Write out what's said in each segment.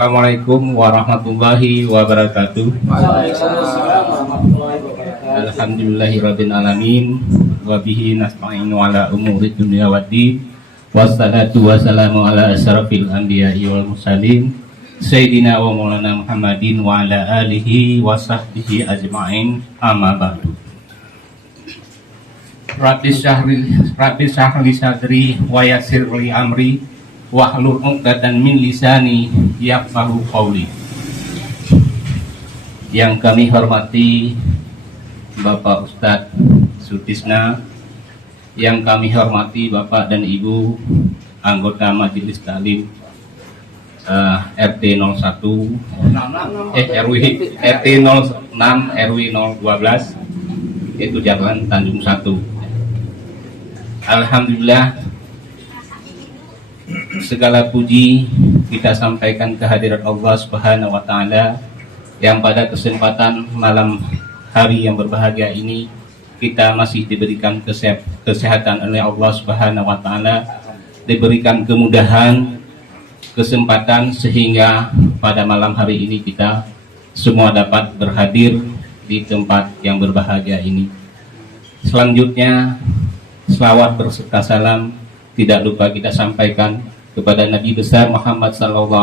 Assalamualaikum warahmatullahi wabarakatuh. Waalaikumsalam warahmatullahi wabarakatuh. Alhamdulillahirabbil alamin wa bihi nasta'inu ala umuri dunya waddin. Wassalatu wassalamu ala asyrafil anbiya'i wal mursalin sayyidina wa maulana Muhammadin wa ala alihi wa sahbihi ajma'in. Amma ba'du. Rabbi shrah li sadri wa yassir li amri wahlul 'uqdatam min lisani yafqahu qawli. Yang kami hormati Bapak Ustadz Sutisna, yang kami hormati Bapak dan Ibu anggota Majelis Taklim RT 01 RT 06 RW 012 itu Jalan Tanjung 1. Alhamdulillah, segala puji kita sampaikan kehadirat Allah Subhanahu wa taala yang pada kesempatan malam hari yang berbahagia ini kita masih diberikan kesehatan oleh Allah Subhanahu wa taala, diberikan kemudahan, kesempatan sehingga pada malam hari ini kita semua dapat berhadir di tempat yang berbahagia ini. Selanjutnya, selawat berserta salam tidak lupa kita sampaikan kepada Nabi besar Muhammad SAW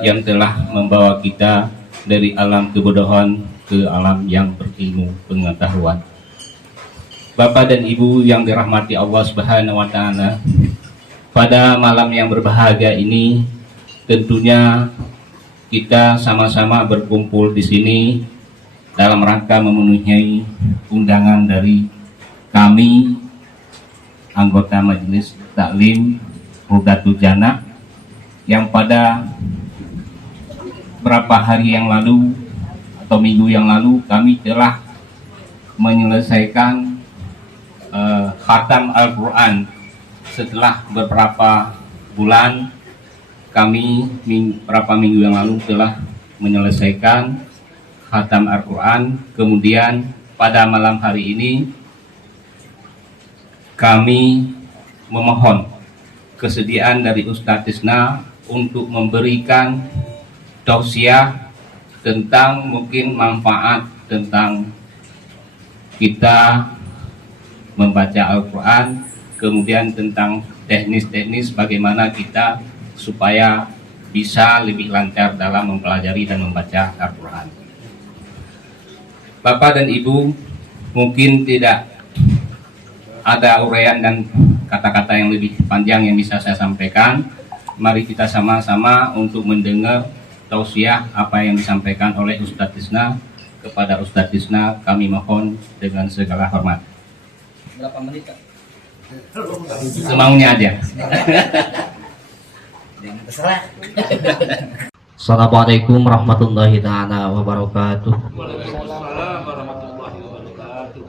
yang telah membawa kita dari alam kebodohan ke alam yang berilmu pengetahuan. Bapak dan Ibu yang dirahmati Allah Subhanahu wa taala, pada malam yang berbahagia ini tentunya kita sama-sama berkumpul di sini dalam rangka memenuhi undangan dari kami anggota Majelis Taklim Rudatul Jannah yang pada beberapa hari yang lalu atau minggu yang lalu kami telah menyelesaikan khatam Al-Quran. Setelah beberapa bulan, kami beberapa minggu yang lalu telah menyelesaikan khatam Al-Quran. Kemudian pada malam hari ini kami memohon kesediaan dari Ustadz Tisna untuk memberikan tausiah tentang mungkin manfaat tentang kita membaca Al-Quran, kemudian tentang teknis-teknis bagaimana kita supaya bisa lebih lancar dalam mempelajari dan membaca Al-Quran. Bapak dan Ibu, mungkin tidak ada uraian dan kata-kata yang lebih panjang yang bisa saya sampaikan. Mari kita sama-sama untuk mendengar tausiah apa yang disampaikan oleh Ustadz Tisna. Kepada Ustadz Tisna kami mohon dengan segala hormat. Berapa menit, Kak? Semaunya aja. Jangan terserah. Assalamualaikum warahmatullahi ta'ala wabarakatuh. Waalaikumsalam warahmatullahi wabarakatuh.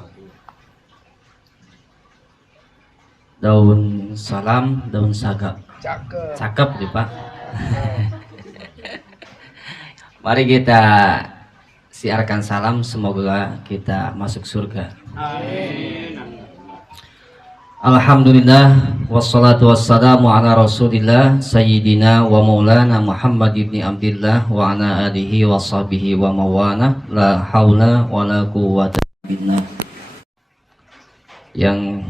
Daun salam, daun sagap. Cakep. Cakep nih Pak. Mari kita siarkan salam, semoga kita masuk surga. Amin. Alhamdulillah, wassalatu wassalamu ala rasulillah sayyidina wa maulana Muhammad ibni Abdillah wa ala alihi wa sahbihi wa mawana, la hawla wa la quwwata billah. Yang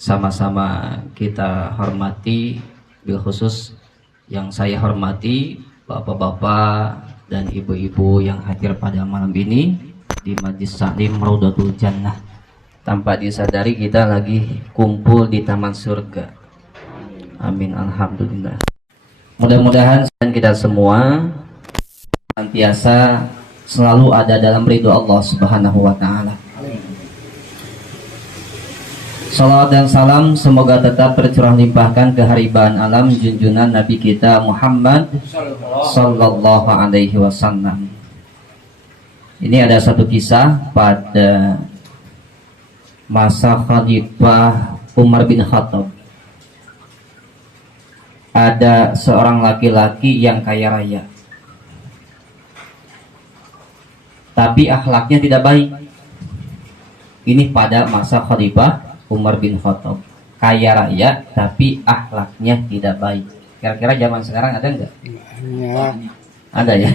sama-sama kita hormati, bil khusus yang saya hormati bapak-bapak dan ibu-ibu yang hadir pada malam ini di Majelis Taklim Raudatul Jannah. Tanpa disadari kita lagi kumpul di taman surga. Amin, alhamdulillah. Mudah-mudahan kita semua senantiasa selalu ada dalam ridho Allah Subhanahu wa taala. Salawat dan salam semoga tetap tercurah limpahkan keharibaan alam junjungan Nabi kita Muhammad sallallahu alaihi wasallam. Ini ada satu kisah pada masa Khalifah Umar bin Khattab. Ada seorang laki-laki yang kaya raya, tapi akhlaknya tidak baik. Ini pada masa Khalifah Umar bin Khattab. Kaya raya tapi akhlaknya tidak baik. Kira-kira zaman sekarang ada nggak? Ya. Ada ya.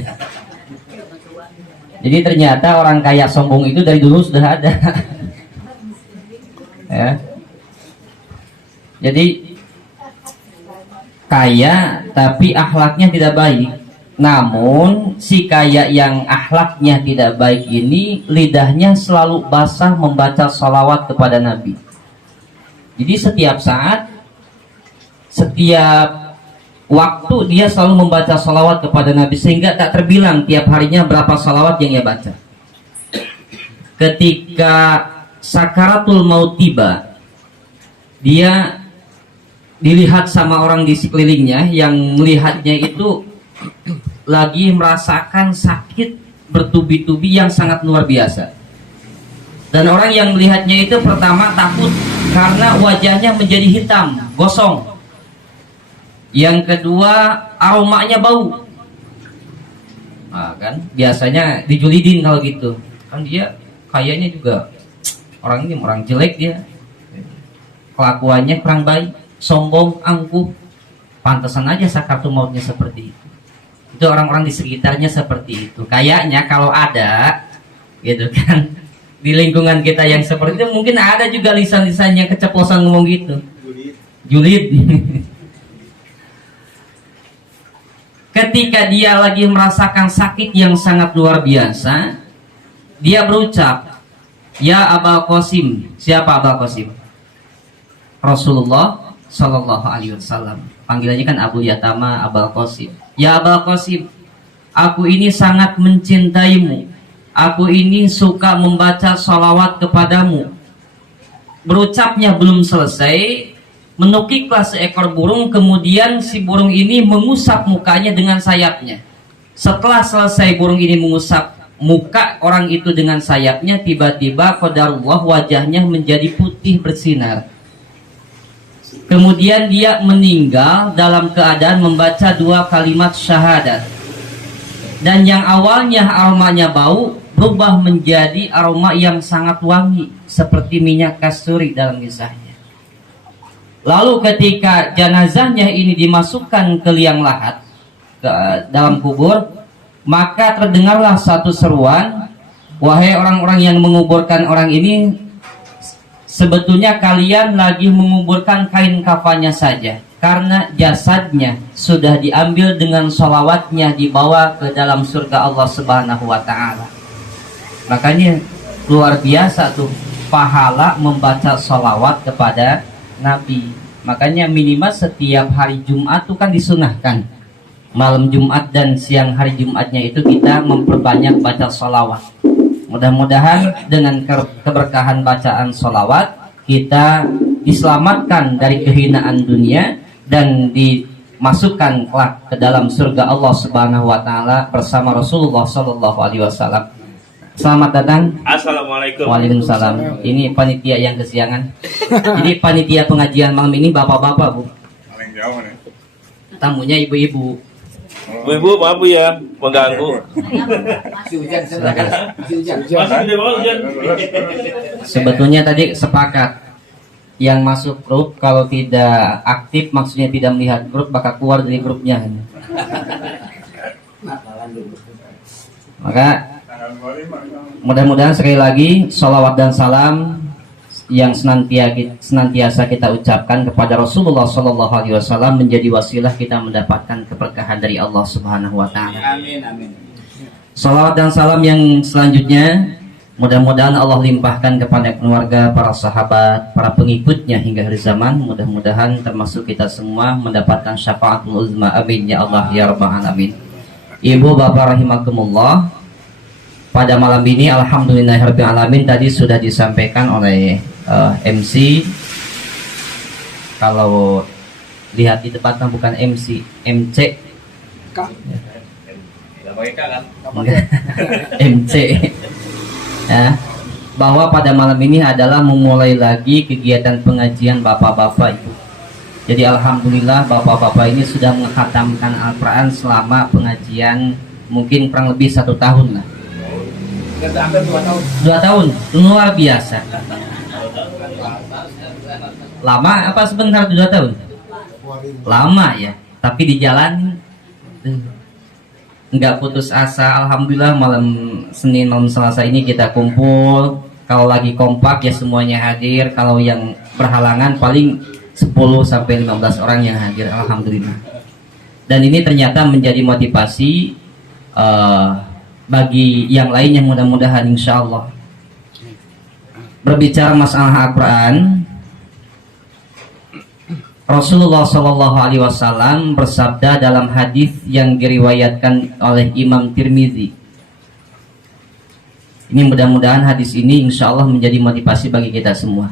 Jadi ternyata orang kaya sombong itu dari dulu sudah ada. Ya. Jadi kaya tapi akhlaknya tidak baik. Namun si kaya yang akhlaknya tidak baik ini lidahnya selalu basah membaca salawat kepada Nabi. Jadi setiap saat, setiap waktu dia selalu membaca salawat kepada Nabi sehingga tak terbilang tiap harinya berapa salawat yang ia baca. Ketika sakaratul maut tiba, dia dilihat sama orang di sekelilingnya yang melihatnya itu lagi merasakan sakit bertubi-tubi yang sangat luar biasa. Dan orang yang melihatnya itu pertama takut karena wajahnya menjadi hitam, gosong. Yang kedua, aromanya bau. Nah, kan biasanya dijulidin kalau gitu. Kan dia kayaknya juga orang ini orang jelek dia. Kelakuannya kurang baik, sombong, angkuh. Pantesan aja sakaratul mautnya seperti itu. Itu orang-orang di sekitarnya seperti itu. Kayaknya kalau ada gitu kan di lingkungan kita yang seperti itu, mungkin ada juga lisan-lisannya keceplosan ngomong gitu. Julid. Ketika dia lagi merasakan sakit yang sangat luar biasa, dia berucap, "Ya Abul Qasim." Siapa Abul Qasim? Rasulullah Sallallahu Alaihi Wasallam. Panggilannya kan Abu Yatama, Abul Qasim. "Ya Abul Qasim, aku ini sangat mencintaimu. Aku ini suka membaca salawat kepadamu." Berucapnya belum selesai, menukiklah seekor burung, kemudian si burung ini mengusap mukanya dengan sayapnya. Setelah selesai burung ini mengusap muka orang itu dengan sayapnya, tiba-tiba qadarullah wajahnya menjadi putih bersinar. Kemudian dia meninggal dalam keadaan membaca 2 kalimat syahadat. Dan yang awalnya aromanya bau berubah menjadi aroma yang sangat wangi seperti minyak kasturi dalam kisahnya. Lalu ketika jenazahnya ini dimasukkan ke liang lahat, ke dalam kubur, maka terdengarlah satu seruan, "Wahai orang-orang yang menguburkan orang ini, sebetulnya kalian lagi menguburkan kain kafannya saja, karena jasadnya sudah diambil dengan sholawatnya dibawa ke dalam surga Allah Subhanahu wa Ta'ala." Makanya luar biasa tuh pahala membaca sholawat kepada Nabi. Makanya minimal setiap hari Jumat tuh kan disunahkan, malam Jumat dan siang hari Jumatnya itu kita memperbanyak baca sholawat. Mudah-mudahan dengan keberkahan bacaan sholawat kita diselamatkan dari kehinaan dunia dan dimasukkan kelak ke dalam surga Allah Subhanahu wa Ta'ala bersama Rasulullah Sallallahu Alaihi Wasallam. Selamat datang. Assalamualaikum. Waalaikumsalam. Ini panitia yang kesiangan. Jadi panitia pengajian malam ini bapak-bapak, Bu. Paling jauh nih. Tamunya ibu-ibu. Bu, maaf Bu ya, mengganggu. Silakan. Masih di bawah hujan. Sebetulnya tadi sepakat yang masuk grup kalau tidak aktif, maksudnya tidak melihat grup, bakal keluar dari grupnya. Maka mudah-mudahan sekali lagi sholawat dan salam yang senantiasa kita ucapkan kepada Rasulullah Sallallahu Alaihi Wasallam menjadi wasilah kita mendapatkan keberkahan dari Allah Subhanahu Wa Taala. Amin, amin. Sholawat dan salam yang selanjutnya mudah-mudahan Allah limpahkan kepada keluarga, para sahabat, para pengikutnya hingga hari zaman. Mudah-mudahan termasuk kita semua mendapatkan syafaatul uzma. Amin ya Allah ya rabbal alamin. Ibu bapak rahimakumullah, pada malam ini alhamdulillahirabbil alamin tadi sudah disampaikan oleh MC. Kalau lihat di depan bukan MC, MC. MC. Ya, bahwa pada malam ini adalah memulai lagi kegiatan pengajian bapak-bapak itu. Jadi alhamdulillah bapak-bapak ini sudah menghatamkan Al-Quran selama pengajian mungkin kurang lebih 1 tahun lah. Hampir 2 tahun. 2 tahun, luar biasa. Lama apa sebentar 2 tahun? Lama ya. tapi di jalan nggak putus asa. Alhamdulillah malam Senin malam Selasa ini kita kumpul. Kalau lagi kompak ya semuanya hadir. Kalau yang berhalangan paling 10 sampai 15 orang yang hadir. Alhamdulillah. Dan ini ternyata menjadi motivasi bagi yang lain yang mudah-mudahan insya Allah. Berbicara masalah Al-Quran, Rasulullah Shallallahu Alaihi Wasallam bersabda dalam hadis yang diriwayatkan oleh Imam Tirmidzi. Ini mudah-mudahan hadis ini insya Allah menjadi motivasi bagi kita semua.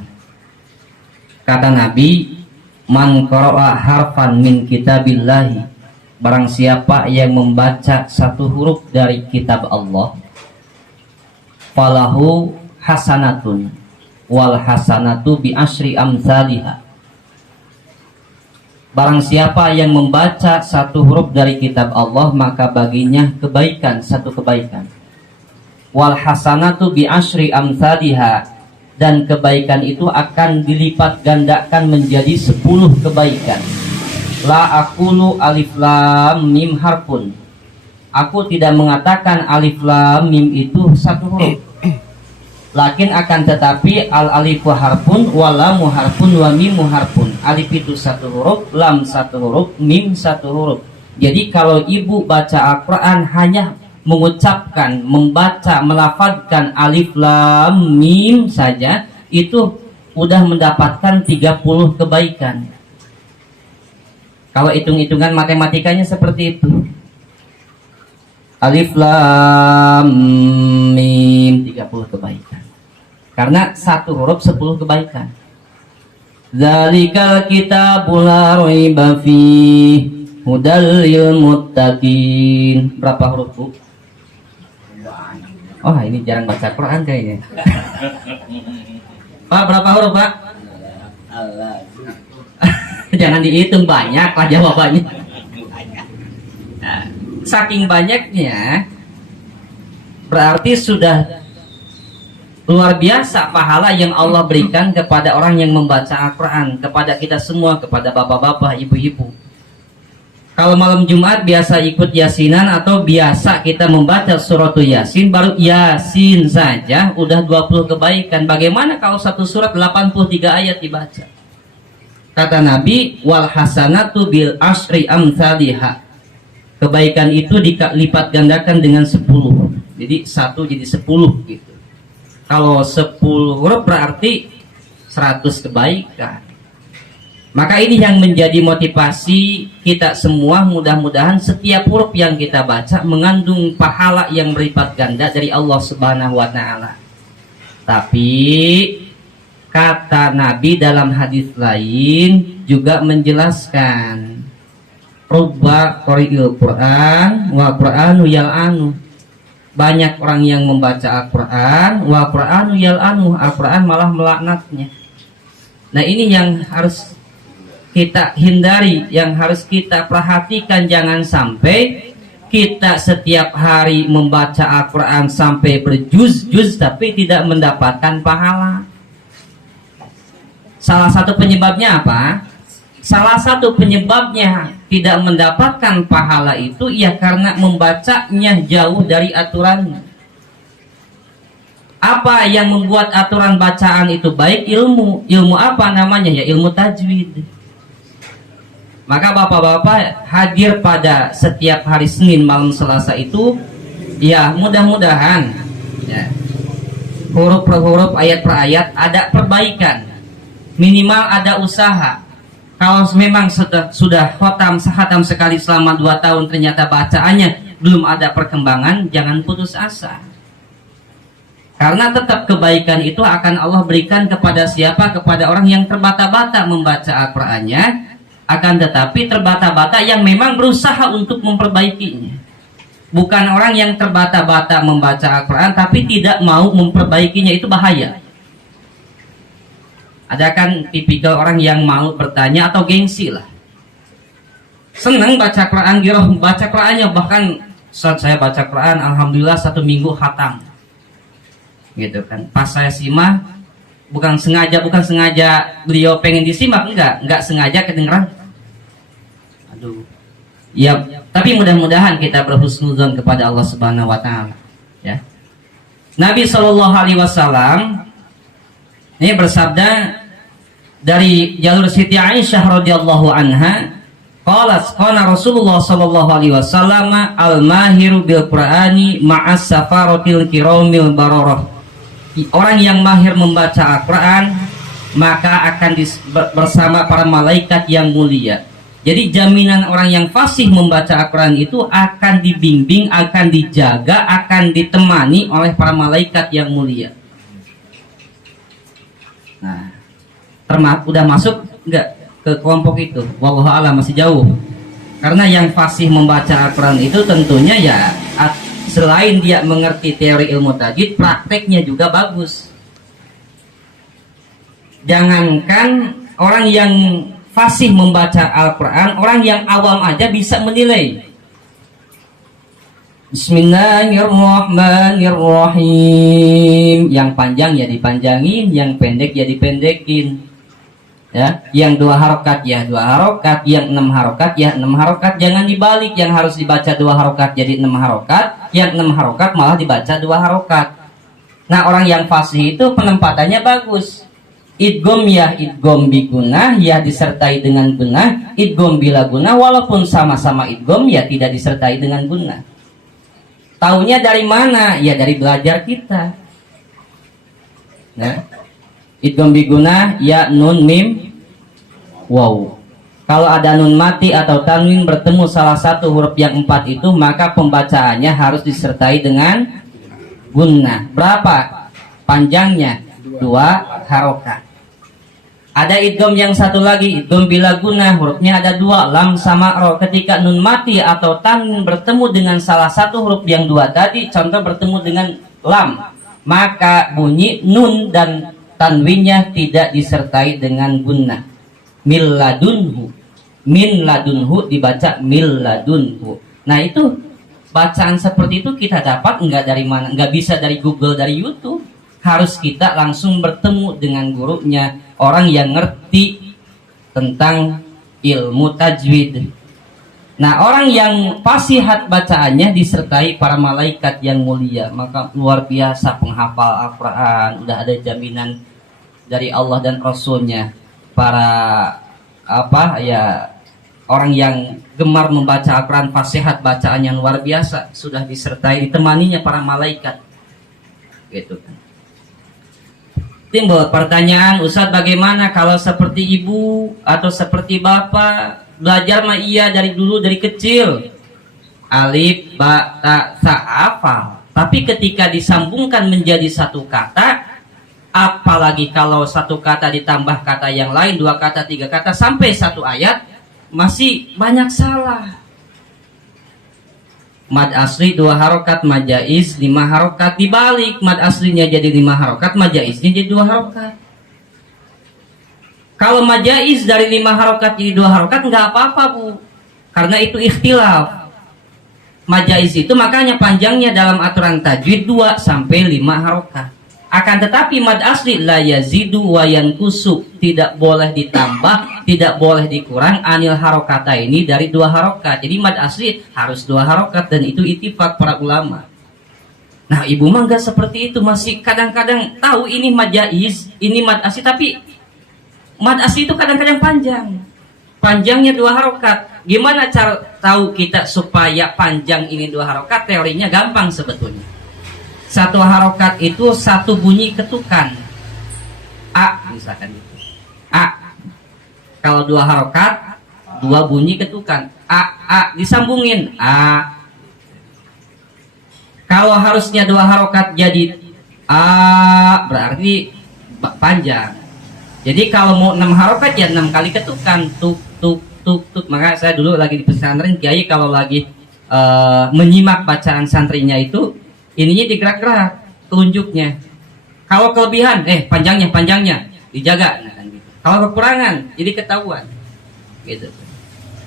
Kata Nabi, "Man qara'a harfan min kitabillahi." Barang siapa yang membaca satu huruf dari kitab Allah, falahu hasanatun wal hasanatu bi asyri amsalihah. Barang siapa yang membaca satu huruf dari kitab Allah, maka baginya kebaikan, satu kebaikan. Wal hasanatu bi asyri amsalihah, dan kebaikan itu akan dilipat gandakan menjadi 10 kebaikan. La aqulu alif lam mim harfun. Aku tidak mengatakan alif lam mim itu satu huruf. Lakin akan tetapi al alifu harfun wa lamu harfun wa mimu harfun. Alif itu satu huruf, lam satu huruf, mim satu huruf. Jadi kalau ibu baca Al-Quran hanya mengucapkan, membaca, melafadzkan alif lam mim saja, itu udah mendapatkan 30 kebaikan. Kalau hitung-hitungan matematikanya seperti itu. Alif lam mim 30 kebaikan. Karena satu huruf 10 kebaikan. Zalikal kitabul la raiba fihi hudal lil muttaqin. Berapa huruf, Bu? Oh, ini jarang baca Quran kayaknya. Pak, berapa huruf, Pak? Jangan dihitung, banyak lah jawabannya. Nah, saking banyaknya berarti sudah luar biasa pahala yang Allah berikan kepada orang yang membaca Al-Quran, kepada kita semua, kepada bapak-bapak, ibu-ibu. Kalau malam Jumat biasa ikut yasinan atau biasa kita membaca suratul Yasin, baru Yasin saja udah 20 kebaikan. Bagaimana kalau satu surat 83 ayat dibaca? Kata Nabi, wal hasanatu bil asyri amsalihah. Kebaikan itu dilipat gandakan dengan 10. Jadi 1 jadi 10 gitu. Kalau 10 huruf berarti 100 kebaikan. Maka ini yang menjadi motivasi kita semua, mudah-mudahan setiap huruf yang kita baca mengandung pahala yang berlipat ganda dari Allah Subhanahu wa taala. Tapi kata Nabi dalam hadis lain juga menjelaskan, rubba qari'il Qur'an wa Qur'anu yal'anu. Banyak orang yang membaca Al-Quran, wa Qur'anu yal'anu, Al-Quran malah melaknatnya. Nah, ini yang harus kita hindari, yang harus kita perhatikan. Jangan sampai kita setiap hari membaca Al-Quran sampai berjuz-juz tapi tidak mendapatkan pahala. Salah satu penyebabnya apa? Salah satu penyebabnya tidak mendapatkan pahala itu ya karena membacanya jauh dari aturannya. Apa yang membuat aturan bacaan itu baik? Ilmu. Ilmu apa namanya? Ya ilmu tajwid. Maka bapak-bapak hadir pada setiap hari Senin malam Selasa itu, ya mudah-mudahan ya, huruf per huruf, ayat per ayat ada perbaikan. Minimal ada usaha. Kalau memang sudah khatam sekali selama 2 tahun ternyata bacaannya belum ada perkembangan, jangan putus asa. Karena tetap kebaikan itu akan Allah berikan kepada siapa? Kepada orang yang terbata-bata membaca Al-Qur'annya. Akan tetapi terbata-bata yang memang berusaha untuk memperbaikinya. Bukan orang yang terbata-bata membaca Al-Quran tapi tidak mau memperbaikinya, itu bahaya. Ada kan tipikal orang yang mau bertanya atau gengsi lah. Senang baca Quran, giroh baca Qurannya, bahkan saat saya baca Quran, alhamdulillah 1 minggu khatam. Gitu kan. Pas saya simak, bukan sengaja beliau pengen disimak, enggak sengaja kedengeran. Aduh, Ya, tapi mudah-mudahan kita berhusnuzon kepada Allah Subhanahu wa taala, ya. Nabi Shallallahu alaihi wasallam ini bersabda dari jalur Siti Aisyah radhiyallahu anha, qalat qala Rasulullah sallallahu alaihi wasallam al-mahiru bil Qur'ani ma'as safaratil kiramil bararah. Orang yang mahir membaca Al-Qur'an maka akan bersama para malaikat yang mulia. Jadi jaminan orang yang fasih membaca Al-Quran itu akan dibimbing, akan dijaga, akan ditemani oleh para malaikat yang mulia. Nah, udah masuk enggak ke kelompok itu? Wallahu a'lam, masih jauh. Karena yang fasih membaca Al-Quran itu tentunya ya selain dia mengerti teori ilmu tajwid, prakteknya juga bagus. Jangankan orang yang fasih membaca Al-Quran, orang yang awam aja bisa menilai. Bismillahirrahmanirrahim. Yang panjang ya dipanjangin, yang pendek ya dipendekin. Ya, yang 2 harokat ya 2 harokat, yang 6 harokat ya 6 harokat. Jangan dibalik, yang harus dibaca 2 harokat jadi 6 harokat, yang 6 harokat malah dibaca 2 harokat. Nah, orang yang fasih itu penempatannya bagus. Idgom ya idgom bigunah ya disertai dengan gunah, idgom bila gunah walaupun sama-sama idgom ya tidak disertai dengan gunah. Taunya dari mana? Ya dari belajar kita. Nah, idgom bigunah ya nun mim waw. Kalau ada nun mati atau tanwin bertemu salah satu huruf yang 4 itu, maka pembacaannya harus disertai dengan gunah. Berapa panjangnya? 2 harokat. Ada idgham yang satu lagi, idgham bila gunah, hurufnya ada 2, lam sama ro. Ketika nun mati atau tanwin bertemu dengan salah satu huruf yang 2 tadi, contoh bertemu dengan lam, maka bunyi nun dan tanwinnya tidak disertai dengan gunah. Mil ladunhu, min ladunhu dibaca mil ladunhu. Nah, itu bacaan seperti itu kita dapat enggak dari mana? Enggak bisa dari Google, dari YouTube. Harus kita langsung bertemu dengan gurunya, orang yang ngerti tentang ilmu tajwid. Nah, orang yang fasihat bacaannya disertai para malaikat yang mulia, maka luar biasa penghafal Al-Quran. Udah ada jaminan dari Allah dan Rasulnya. Para orang yang gemar membaca Al-Quran, fasihat bacaan yang luar biasa, sudah disertai ditemaninya para malaikat. Gitu kan. Timbul pertanyaan, Ustadz, bagaimana kalau seperti ibu atau seperti bapak belajar mah iya dari dulu, dari kecil, alif, ba, ta, sa, hafal, tapi ketika disambungkan menjadi satu kata, apalagi kalau satu kata ditambah kata yang lain, 2 kata, 3 kata, sampai 1 ayat, masih banyak salah. Mad asli 2 harokat, mad jaiz 5 harokat, dibalik mad aslinya jadi 5 harokat, mad jaiznya jadi 2 harokat. Kalau mad jaiz dari 5 harokat jadi 2 harokat nggak apa-apa, Bu, karena itu ikhtilaf. Mad jaiz itu makanya panjangnya dalam aturan tajwid 2 sampai 5 harokat. Akan tetapi mad asli la yazidu wa yankusu, tidak boleh ditambah, tidak boleh dikurang anil harokata ini dari 2 harokat. Jadi mad asli harus 2 harokat, dan itu ittifaq para ulama. Nah, ibu mah enggak seperti itu, masih kadang-kadang tahu ini mad jaiz, ini mad asli, tapi mad asli itu kadang-kadang panjang. Panjangnya 2 harokat. Gimana cara tahu kita supaya panjang ini 2 harokat? Teorinya gampang sebetulnya. 1 harokat itu 1 bunyi ketukan. A misalkan itu. A. Kalau 2 harokat 2 bunyi ketukan. A disambungin A. Kalau harusnya 2 harokat jadi A, berarti panjang. Jadi kalau mau 6 harokat ya 6 kali ketukan. Tuk tuk tuk tuk. Maka saya dulu lagi di pesantren, kiai kalau lagi menyimak bacaan santrinya itu, ininya digerak-gerak telunjuknya. Kalau kelebihan, panjangnya dijaga. Nah, kan gitu. Kalau kekurangan, jadi ketahuan. Gitu.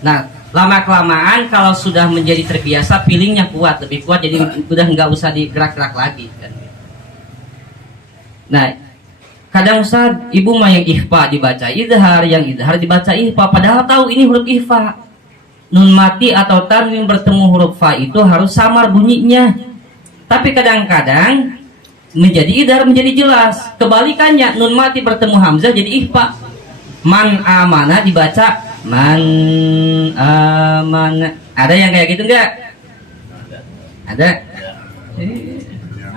Nah, lama kelamaan kalau sudah menjadi terbiasa, feelingnya kuat, lebih kuat, jadi udah nggak usah digerak-gerak lagi. Kan gitu. Nah, kadang Ustaz, ibu mah yang ikhfa dibaca idhar, yang idhar dibaca ihfa, padahal tahu ini huruf ihfa. nun mati atau tanwin bertemu huruf fa itu harus samar bunyinya. Tapi kadang-kadang menjadi idhar, menjadi jelas. Kebalikannya, nun mati bertemu hamzah jadi ihfa. Man amana dibaca man amana. Ada yang kayak gitu enggak? Ada.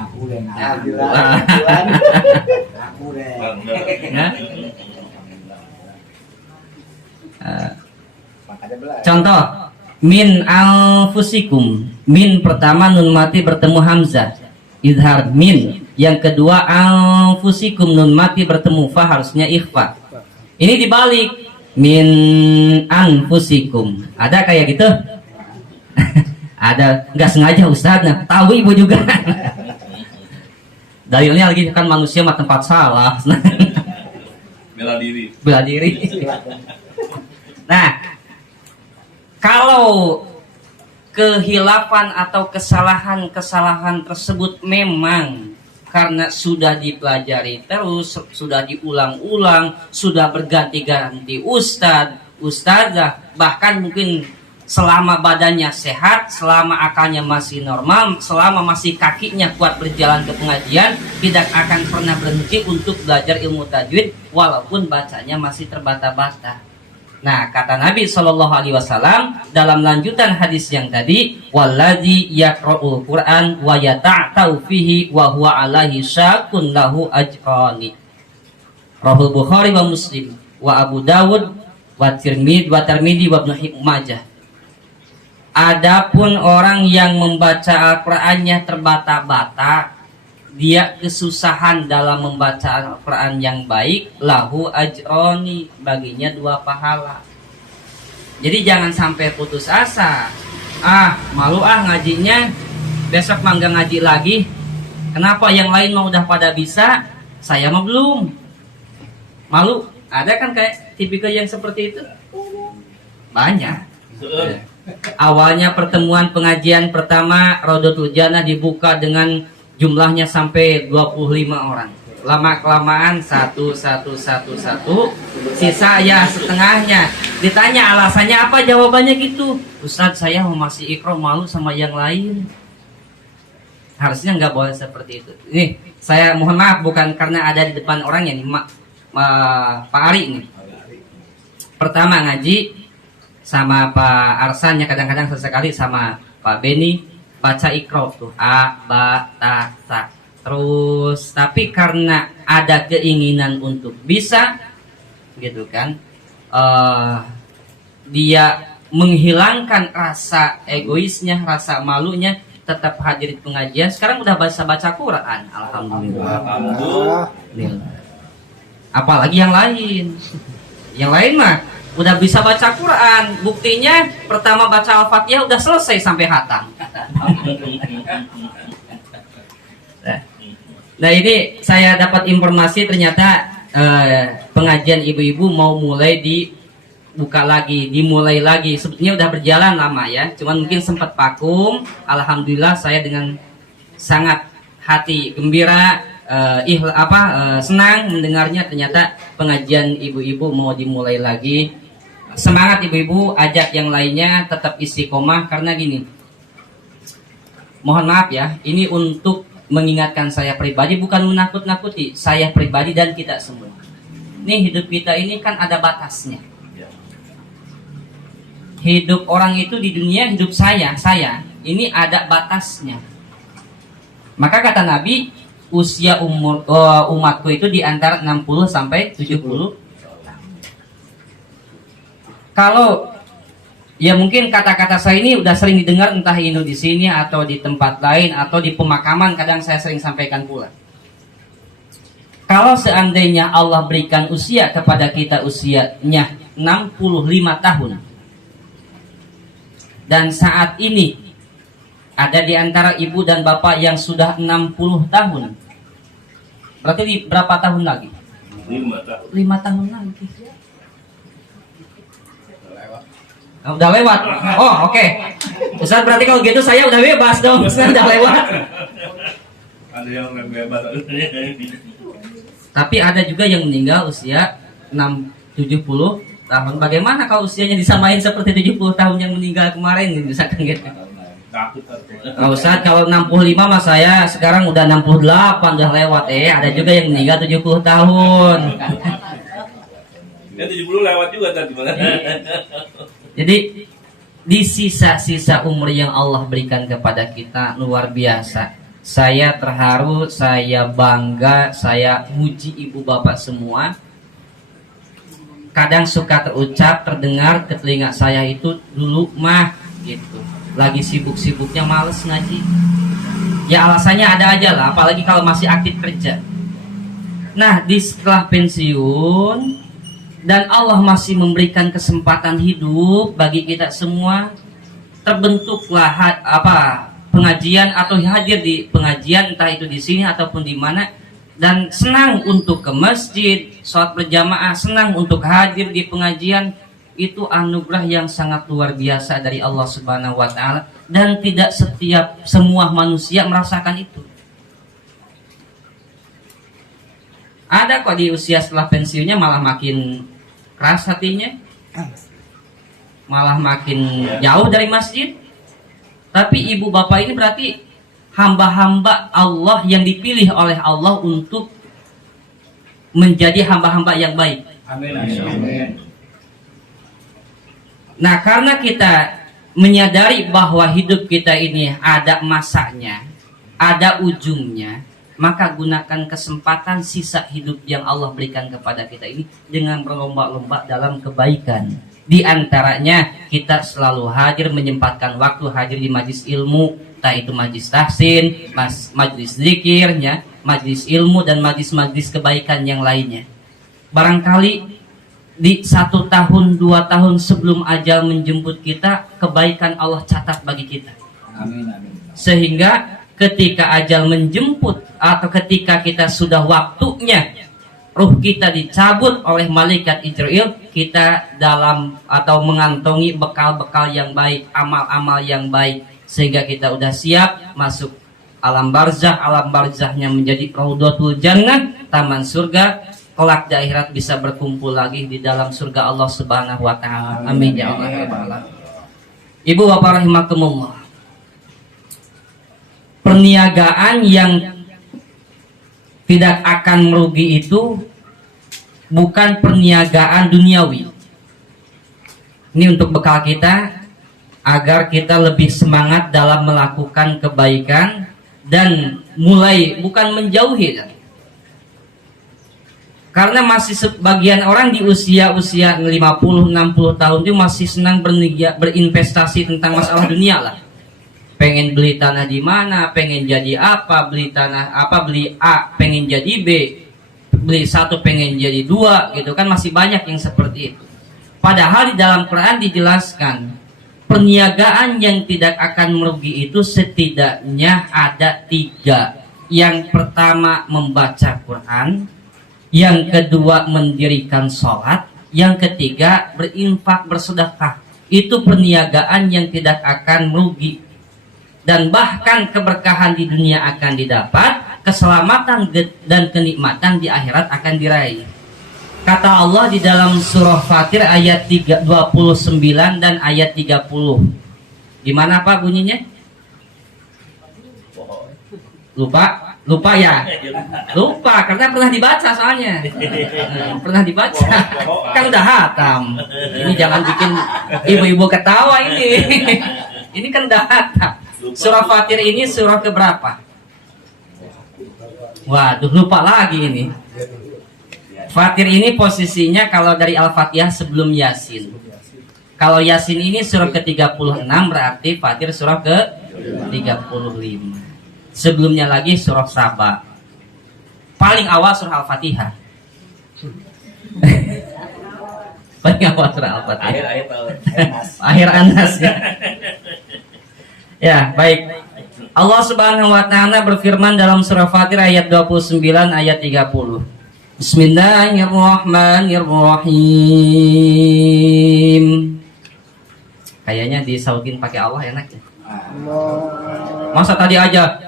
Aku deh. Aku deh. Ya. Makanya belah. Contoh, min anfusikum. Min pertama nun mati bertemu hamzah, idhar min. Yang kedua anfusikum, nun mati bertemu fa, harusnya ikhfa. Ini dibalik, min anfusikum. Ada kayak gitu? Ada, nggak sengaja Ustaz. Nah, tahu ibu juga. Dalilnya lagi kan manusia mah tempat salah. Bela diri. Bela diri. Nah, kalau kehilafan atau kesalahan tersebut memang karena sudah dipelajari terus, sudah diulang-ulang, sudah berganti-ganti ustadzah, bahkan mungkin selama badannya sehat, selama akalnya masih normal, selama masih kakinya kuat berjalan ke pengajian, tidak akan pernah berhenti untuk belajar ilmu tajwid walaupun bacanya masih terbata-bata. Nah, kata Nabi Shallallahu Alaihi Wasallam dalam lanjutan hadis yang tadi, waladzi yaqra'ul Quran wa yata'tau fihi wa huwa alaihi syakun lahu ajrani. Rahul Bukhari wa Muslim wa Abu Dawud wa Tirmidzi wa Ibnu Majah. Adapun orang yang membaca Al-Qur'annya terbata-bata, dia kesusahan dalam membaca Al-Quran yang baik, lahu ajroni, baginya 2 pahala. Jadi jangan sampai putus asa. Malu ngajinya, besok mah nggak ngaji lagi. Kenapa yang lain mah udah pada bisa, saya mah belum. Malu. Ada kan kayak tipikal yang seperti itu? Banyak. Awalnya pertemuan pengajian pertama Rodotul Jannah dibuka dengan jumlahnya sampai 25 orang. Lama-kelamaan satu, sisa ya setengahnya. Ditanya alasannya apa, jawabannya gitu. Ustadz, saya masih ikro, malu sama yang lain. Harusnya nggak boleh seperti itu. Nih, saya mohon maaf bukan karena ada di depan orangnya nih, Pak Ari nih. Pertama ngaji sama Pak Arsan, ya kadang-kadang sesekali sama Pak Beni, baca ikro tuh a, ba, ta, ta. Terus tapi karena ada keinginan untuk bisa gitu kan, dia menghilangkan rasa egoisnya, rasa malunya, tetap hadir di pengajian. Sekarang udah baca Quran, alhamdulillah. Apalagi yang lain mah udah bisa baca Quran. Buktinya pertama baca Al-Fatihah udah selesai sampai khatam. Nah ini saya dapat informasi ternyata pengajian ibu-ibu mau dimulai lagi. Sebetulnya udah berjalan lama ya, cuman mungkin sempat vakum. Alhamdulillah saya dengan sangat hati gembira, senang mendengarnya ternyata pengajian ibu-ibu mau dimulai lagi. Semangat ibu-ibu, ajak yang lainnya tetap istiqomah karena gini. Mohon maaf ya, ini untuk mengingatkan saya pribadi, bukan menakut-nakuti saya pribadi dan kita semua. Nih hidup kita ini kan ada batasnya. Hidup orang itu di dunia, hidup saya ini ada batasnya. Maka kata Nabi, usia umatku itu di antara 60 sampai 70. Kalau ya mungkin kata-kata saya ini udah sering didengar entah di sini atau di tempat lain atau di pemakaman, kadang saya sering sampaikan pula. Kalau seandainya Allah berikan usia kepada kita usianya 65 tahun dan saat ini ada di antara ibu dan bapak yang sudah 60 tahun, berarti berapa tahun lagi? 5 tahun lagi. Udah lewat. Oh, oke. Ustaz, berarti kalau gitu saya udah bebas dong. Ustaz udah lewat. Ada yang bebas. Tapi ada juga yang meninggal usia 70 tahun. Bagaimana kalau usianya disamain seperti 70 tahun yang meninggal kemarin misalkan gitu. Takut Nah, Ustaz, kalau 65 mas saya sekarang udah 68 udah lewat. Ada juga yang meninggal 70 tahun. Ya 70 lewat juga tadi. Jadi di sisa-sisa umur yang Allah berikan kepada kita luar biasa. Saya terharu, saya bangga, saya muji ibu bapak semua. Kadang suka terucap, terdengar ke telinga saya itu dulu mah gitu. Lagi sibuk-sibuknya males ngaji. Ya alasannya ada aja lah, apalagi kalau masih aktif kerja. Nah, setelah pensiun dan Allah masih memberikan kesempatan hidup bagi kita semua, terbentuklah pengajian atau hadir di pengajian, entah itu di sini ataupun di mana, dan senang untuk ke masjid, sholat berjamaah, senang untuk hadir di pengajian. Itu anugerah yang sangat luar biasa dari Allah Subhanahu wa Ta'ala, dan tidak semua manusia merasakan itu. Ada kok di usia setelah pensiunnya malah makin keras hatinya, malah makin jauh dari masjid. Tapi ibu bapak ini berarti hamba-hamba Allah yang dipilih oleh Allah untuk menjadi hamba-hamba yang baik. Amin. Amin. Nah, karena kita menyadari bahwa hidup kita ini ada masanya, ada ujungnya, maka gunakan kesempatan sisa hidup yang Allah berikan kepada kita ini dengan berlomba-lomba dalam kebaikan. Di antaranya kita selalu hadir, menyempatkan waktu hadir di majlis ilmu, entah itu majlis tahsin, majlis zikirnya, majlis ilmu, dan majlis-majlis kebaikan yang lainnya. Barangkali di 1 tahun, 2 tahun sebelum ajal menjemput kita, kebaikan Allah catat bagi kita. Amin. Amin. Sehingga ketika ajal menjemput atau ketika kita sudah waktunya ruh kita dicabut oleh malaikat Israel, kita dalam atau mengantongi bekal-bekal yang baik, amal-amal yang baik, sehingga kita udah siap masuk alam barzah. Alam barzahnya menjadi Raudhatul Jannah, taman surga. Kelak di akhirat bisa berkumpul lagi di dalam surga Allah Subhanahu wa Ta'ala. Amin ya Allah ya Rabbal. Ibu bapak rahimakumullah, perniagaan yang tidak akan merugi itu bukan perniagaan duniawi. Ini untuk bekal kita agar kita lebih semangat dalam melakukan kebaikan dan mulai bukan menjauhi. Karena masih sebagian orang di usia-usia 50-60 tahun itu masih senang berinvestasi tentang masalah dunia lah. Pengen beli tanah di mana, pengen jadi apa, beli tanah apa, beli A, pengen jadi B, beli 1 pengen jadi 2 gitu kan, masih banyak yang seperti itu. Padahal di dalam Quran dijelaskan perniagaan yang tidak akan merugi itu setidaknya ada 3. Yang pertama membaca Quran, yang kedua mendirikan sholat, yang ketiga berinfak bersedekah. Itu perniagaan yang tidak akan merugi, dan bahkan keberkahan di dunia akan didapat, keselamatan dan kenikmatan di akhirat akan diraih. Kata Allah di dalam surah Fatir ayat 29 dan ayat 30. Gimana Pak bunyinya? Lupa ya? Lupa karena pernah dibaca soalnya. Pernah dibaca. Kan udah hatam. Ini jangan bikin ibu-ibu ketawa ini. Ini kan udah hatam. Surah Fatir ini surah keberapa? Waduh, lupa lagi ini. Fatir ini posisinya kalau dari Al-Fatihah sebelum Yasin. Kalau Yasin ini surah ke-36, berarti Fatir surah ke-35. Sebelumnya lagi surah Saba. Paling awal surah Al-Fatihah. Paling awal surah Al-Fatihah. Akhir Anas ya. Ya, baik. Allah Subhanahu wa Ta'ala berfirman dalam surah Fatir ayat 29 ayat 30. Bismillahirrahmanirrahim. Kayaknya disautin pakai Allah enak ya. Masa tadi aja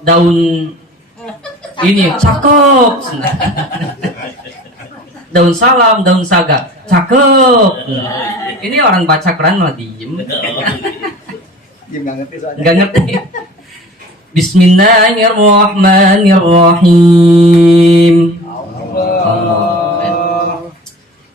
daun ini cakep. daun salam, daun saga. Cakep. Ini orang baca Quran malah diem. Nggak ngerti. Bismillahirrahmanirrahim.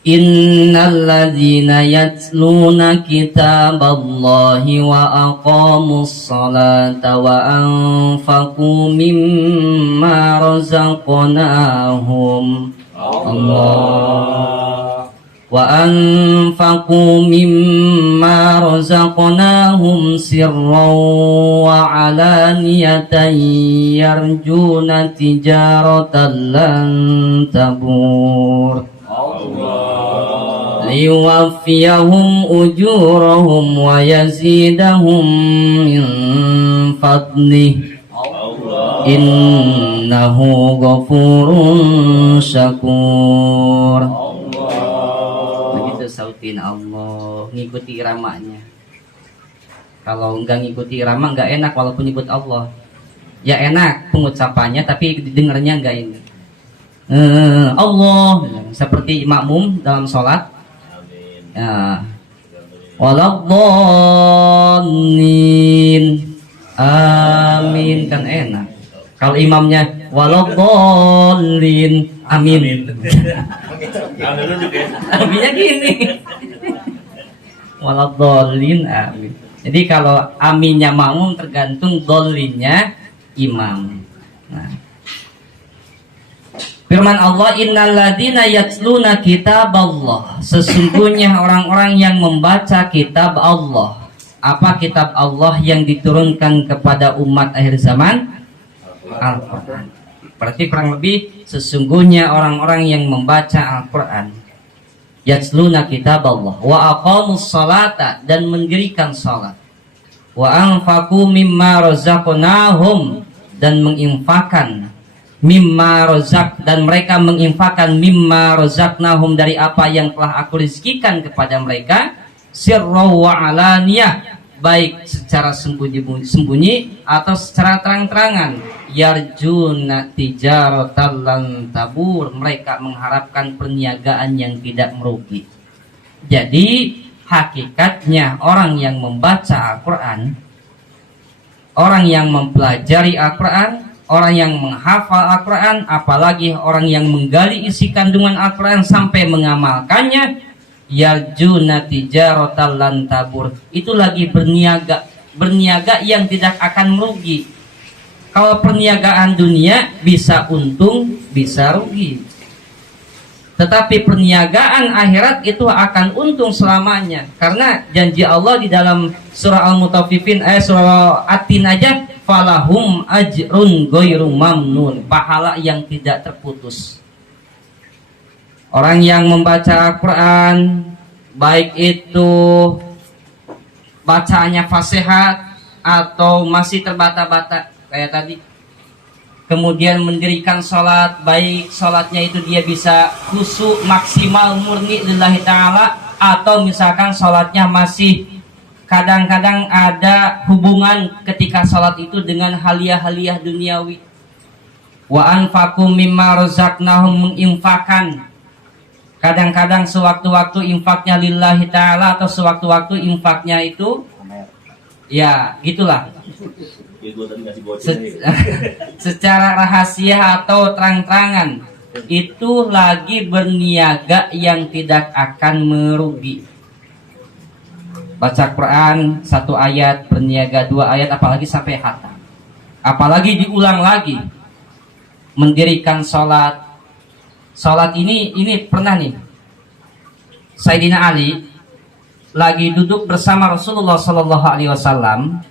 Innal ladzina yatluna kitaballahi wa aqamus salata wa anfaqu mimma razaqnahum Allah wa anfaqu mimma razaqnahum sirran wa alaniyatan yarjuna tijaratan lan tabur liwaffiyahum ujurahum wa yazidahum min fadlih innahu ghafurun syakur. Begitu sautin Allah, ngikuti iramanya. Kalau enggak ngikuti irama enggak enak walaupun nyebut Allah. Ya enak pengucapannya tapi didengarnya enggak ini. Allah seperti makmum dalam sholat. Ya. Waladhdallin. Amin kan enak. Kalau imamnya waladhdallin. Amin. Aminnya gini. Waladhdallin amin. Jadi kalau aminnya makmum tergantung dollinnya imam. Nah. Firman Allah, innal ladzina yatluna kitaballah. Sesungguhnya orang-orang yang membaca kitab Allah. Apa kitab Allah yang diturunkan kepada umat akhir zaman? Al-Quran. Berarti kurang lebih sesungguhnya orang-orang yang membaca Al-Quran. Yatluna kitaballah wa aqamus salata, dan mendirikan salat. Wa anfaqu mimma razaqnahum, dan menginfakkan mimma rozak, dan mereka menginfakkan mimma rozaknahum, dari apa yang telah aku rizkikan kepada mereka, sirra wa alaniyah, baik secara sembunyi atau secara terang-terangan. Yarjuna tijaratan lan tabur, mereka mengharapkan perniagaan yang tidak merugi. Jadi hakikatnya orang yang membaca Al-Quran, orang yang mempelajari Al-Quran, orang yang menghafal Al-Quran, apalagi orang yang menggali isi kandungan Al-Quran sampai mengamalkannya, yarjuna tijaratan lan tabur, itu lagi berniaga yang tidak akan merugi. Kalau perniagaan dunia bisa untung, bisa rugi. Tetapi perniagaan akhirat itu akan untung selamanya, karena janji Allah di dalam surah Al-Mutaffifin, surah At-Tin aja, falahum ajrun ghairu mamnun, pahala yang tidak terputus. Orang yang membaca Al-Quran, baik itu bacaannya fasihat atau masih terbata-bata kayak tadi, kemudian mendirikan sholat, baik sholatnya itu dia bisa khusyuk maksimal murni lillahi ta'ala, atau misalkan sholatnya masih kadang-kadang ada hubungan ketika sholat itu dengan haliah-haliah duniawi. Wa anfaqu mimma razaqnahum, menginfakkan, kadang-kadang sewaktu-waktu infaknya lillahi ta'ala, atau sewaktu-waktu infaknya itu ya gitulah, secara rahasia atau terang-terangan, itu lagi berniaga yang tidak akan merugi. Baca Quran 1 ayat, berniaga 2 ayat, apalagi sampai khatam, apalagi diulang lagi. Mendirikan sholat ini pernah nih, Sayyidina Ali lagi duduk bersama Rasulullah SAW.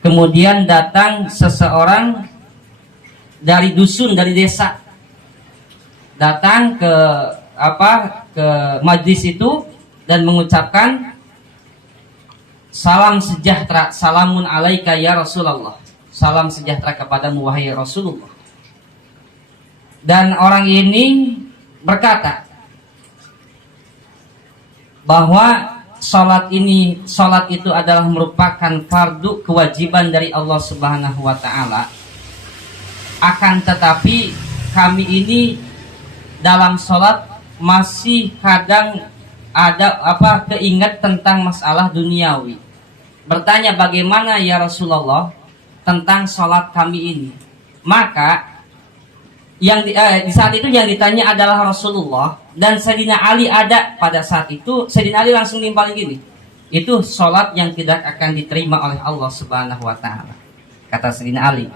Kemudian datang seseorang dari dusun, dari desa, datang ke majlis itu dan mengucapkan salam sejahtera, salamun alaika ya Rasulullah, salam sejahtera kepadamu wahai Rasulullah. Dan orang ini berkata bahwa sholat itu adalah merupakan fardu, kewajiban dari Allah Subhanahu wa ta'ala. Akan tetapi kami ini dalam sholat masih kadang ada keingat tentang masalah duniawi. Bertanya, bagaimana ya Rasulullah tentang sholat kami ini? Maka yang di saat itu yang ditanya adalah Rasulullah, dan Sayyidina Ali ada pada saat itu. Sayyidina Ali langsung nimpalin gini, itu sholat yang tidak akan diterima oleh Allah Subhanahu wa Ta'ala, kata Sayyidina Ali.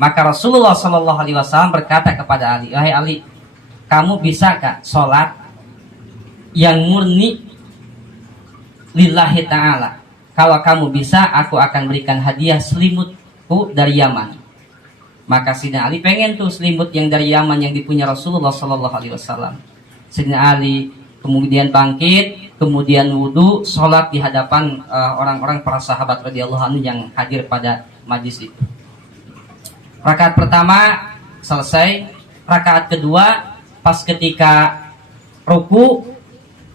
Maka Rasulullah Shallallahu Alaihi Wasallam berkata kepada Ali, wahai Ali, kamu bisa gak sholat yang murni lillahi ta'ala? Kalau kamu bisa, aku akan berikan hadiah selimutku dari Yaman. Maka Sayyidina Ali pengen tuh selimut yang dari Yaman yang dipunya Rasulullah Sallallahu Alaihi Wasallam. Sayyidina Ali kemudian bangkit, kemudian wudhu, sholat di hadapan orang-orang para sahabat radhiyallahu anhu yang hadir pada majlis itu. Rakaat pertama selesai, rakaat kedua pas ketika ruku,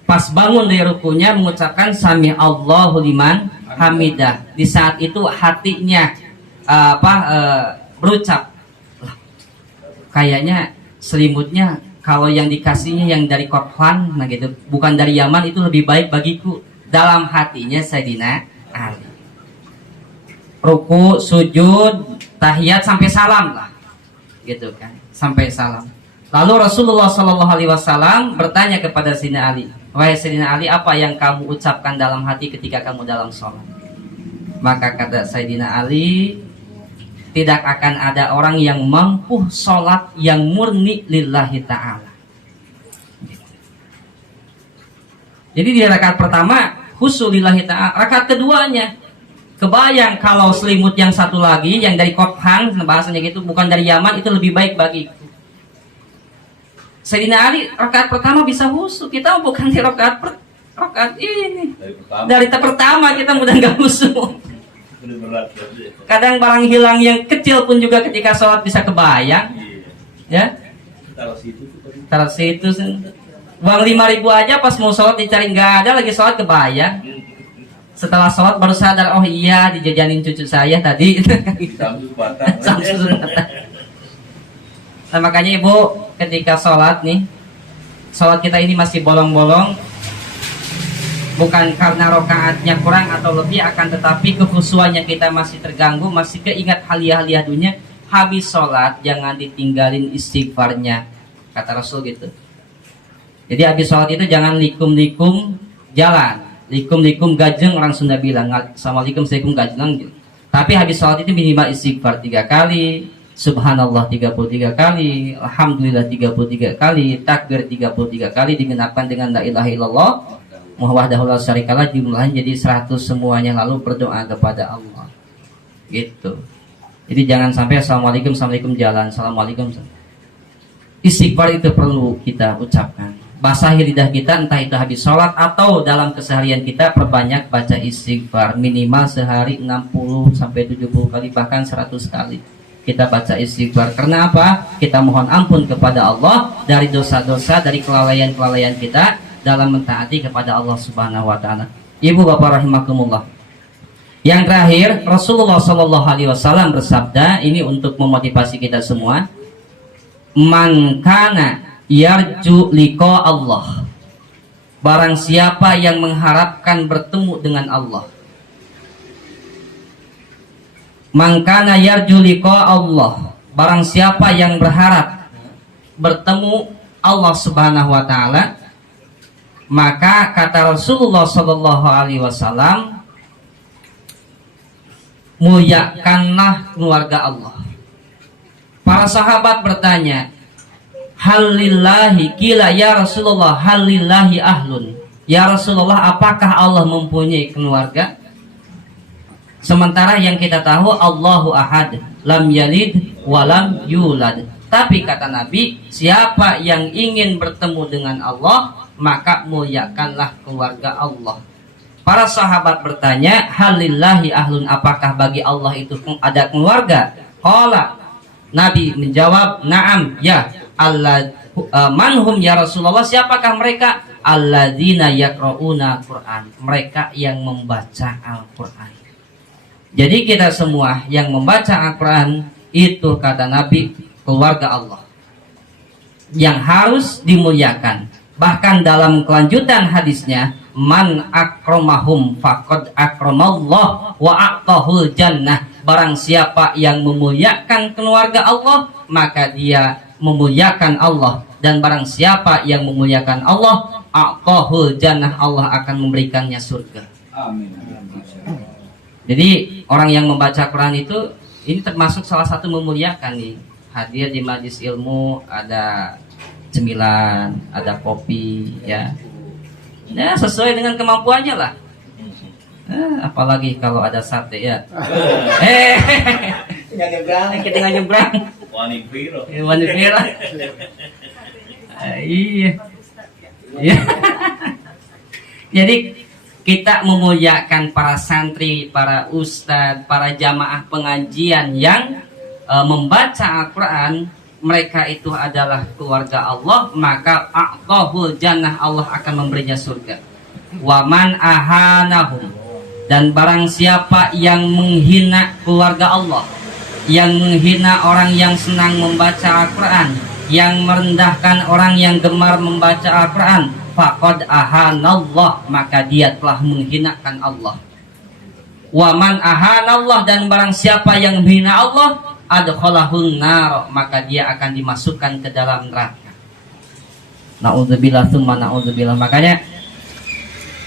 pas bangun dari rukunya mengucapkan sami Allahu liman hamidah. Di saat itu hatinya berucap, kayaknya selimutnya kalau yang dikasihnya yang dari Korfan, nah gitu, bukan dari Yaman, itu lebih baik bagiku. Dalam hatinya Sayyidina Ali. Ruku, sujud, tahiyat sampai salam lah, gitu kan, sampai salam. Lalu Rasulullah Shallallahu Alaihi Wasallam bertanya kepada Sayyidina Ali, wahai Sayyidina Ali, apa yang kamu ucapkan dalam hati ketika kamu dalam sholat? Maka kata Sayyidina Ali, tidak akan ada orang yang mampu sholat yang murni lillahi ta'ala. Jadi di rakaat pertama khusyuk lillahi ta'ala. Rakaat keduanya kebayang kalau selimut yang satu lagi yang dari Korhan, bahasanya gitu, bukan dari Yaman, itu lebih baik bagiku. Sayyidina Ali rakaat pertama bisa khusyuk, kita bukan di rakaat ini. Dari pertama kita mudah nggak khusyuk. Kadang barang hilang yang kecil pun juga ketika sholat bisa kebayang. Ya, taruh situ uang 5.000 aja pas mau sholat dicari nggak ada, lagi sholat kebayang. Setelah sholat baru sadar, oh iya dijajanin cucu saya tadi. Nah makanya ibu, ketika sholat nih, sholat kita ini masih bolong-bolong, bukan karena rokaatnya kurang atau lebih, akan tetapi kekhusyuannya kita masih terganggu, masih keingat haliah-haliah dunia. Habis sholat jangan ditinggalin istighfarnya, kata Rasul gitu. Jadi habis sholat itu jangan likum-likum jalan, likum-likum gajeng, orang Sunda bilang, assalamualaikum gajeng. Tapi habis sholat itu minimal istighfar 3 kali, subhanallah 33 kali, alhamdulillah 33 kali, takbir 33 kali, digenapkan dengan la ilaha illallah wahdahu la syarikalah, jumlahnya jadi 100 semuanya, lalu berdoa kepada Allah. Gitu. Jadi jangan sampai assalamualaikum jalan, assalamualaikum. Istighfar itu perlu kita ucapkan. Basahi lidah kita, entah itu habis sholat atau dalam keseharian kita, perbanyak baca istighfar. Minimal sehari 60 sampai 70 kali, bahkan 100 kali kita baca istighfar. Karena apa? Kita mohon ampun kepada Allah dari dosa-dosa, dari kelalaian-kelalaian kita dalam mentaati kepada Allah Subhanahu wa Ta'ala. Ibu bapak rahimakumullah. Yang terakhir, Rasulullah Shallallahu Alaihi Wasallam bersabda, ini untuk memotivasi kita semua, man kana yarju liqa Allah, barang siapa yang mengharapkan bertemu dengan Allah. Man kana yarju liqa Allah, barang siapa yang berharap bertemu Allah Subhanahu wa Ta'ala, maka kata Rasulullah Shallallahu Alaihi Wasallam, muliakanlah keluarga Allah. Para sahabat bertanya, halillahi, kila ya Rasulullah, halillahi ahlun. Ya Rasulullah, apakah Allah mempunyai keluarga? Sementara yang kita tahu, Allahu ahad, lam yalid walam yulad. Tapi kata Nabi, siapa yang ingin bertemu dengan Allah, maka muliakanlah keluarga Allah. Para sahabat bertanya, halillahi ahlun, apakah bagi Allah itu ada keluarga? Qala, Nabi menjawab, na'am, ya. Manhum ya Rasulullah, siapakah mereka? Alladzina yaqra'una Qur'an, mereka yang membaca Al-Qur'an. Jadi kita semua yang membaca Al-Qur'an itu, kata Nabi, keluarga Allah yang harus dimuliakan. Bahkan dalam kelanjutan hadisnya, man akramahum faqad akramallah wa a'tahul jannah. Barang siapa yang memuliakan keluarga Allah, maka dia memuliakan Allah. Dan barang siapa yang memuliakan Allah, a'tahul jannah, Allah akan memberikannya surga. Amin. Jadi orang yang membaca Quran itu, ini termasuk salah satu memuliakan nih. Hadir di majlis ilmu, ada cemilan, ada kopi, ya. Ya sesuai dengan kemampuannya lah. Apalagi kalau ada sate ya. Kita nyebrang. Wanita. Wanita. Iya. Iya. Jadi kita memuliakan para santri, para ustadz, para jamaah pengajian yang membaca Al-Quran. Mereka itu adalah keluarga Allah, maka a'tahul jannah, Allah akan memberinya surga. Waman ahanahum, dan barang siapa yang menghina keluarga Allah, yang menghina orang yang senang membaca Al-Quran, yang merendahkan orang yang gemar membaca Al-Quran, faqad ahanallah, maka dia telah menghinakan Allah. Waman ahanallah, dan barang siapa yang menghina Allah, adkhalahun nar, maka dia akan dimasukkan ke dalam neraka. Na'udzubillah tsumma na'udzubillah. Makanya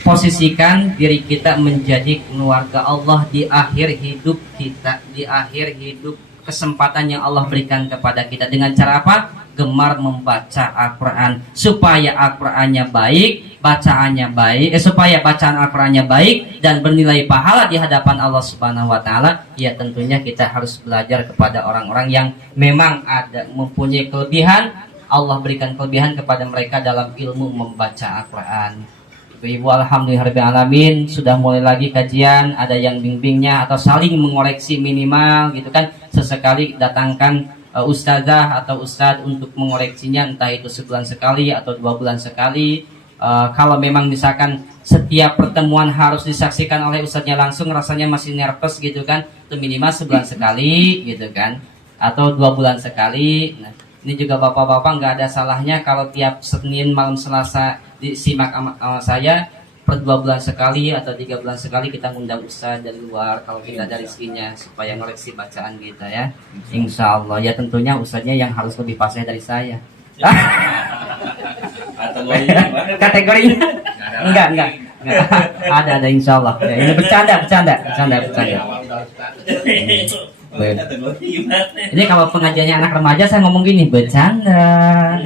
posisikan diri kita menjadi keluarga Allah di akhir hidup kita, di akhir hidup kesempatan yang Allah berikan kepada kita. Dengan cara apa? Gemar membaca Al-Quran, supaya Al-Qurannya baik, bacaannya baik, supaya bacaan Al-Qurannya baik dan bernilai pahala di hadapan Allah Subhanahu wa Ta'ala. Ya tentunya kita harus belajar kepada orang-orang yang memang ada mempunyai kelebihan. Allah berikan kelebihan kepada mereka dalam ilmu membaca Al-Quran. Ibu alhamdulillahirrahmanirrahim, sudah mulai lagi kajian, ada yang bimbingnya atau saling mengoreksi minimal gitu kan. Sesekali datangkan ustazah atau ustadz untuk mengoreksinya, entah itu sebulan sekali atau 2 bulan sekali. Kalau memang misalkan setiap pertemuan harus disaksikan oleh ustadznya langsung, rasanya masih nervous gitu kan, itu minimal sebulan sekali gitu kan, atau 2 bulan sekali. Nah, ini juga bapak-bapak nggak ada salahnya kalau tiap Senin malam Selasa disimak sama saya, per 2 bulan sekali atau 3 bulan sekali kita ngundang ustaz dari luar kalau kita ada rezekinya, supaya ngoreksi bacaan kita ya. Insya Allah ya, tentunya ustaznya yang harus lebih fasih dari saya. Kategorinya enggak. Ada insya Allah ya, ini bercanda. Ini kalau pengajiannya anak remaja saya ngomong gini, bercanda.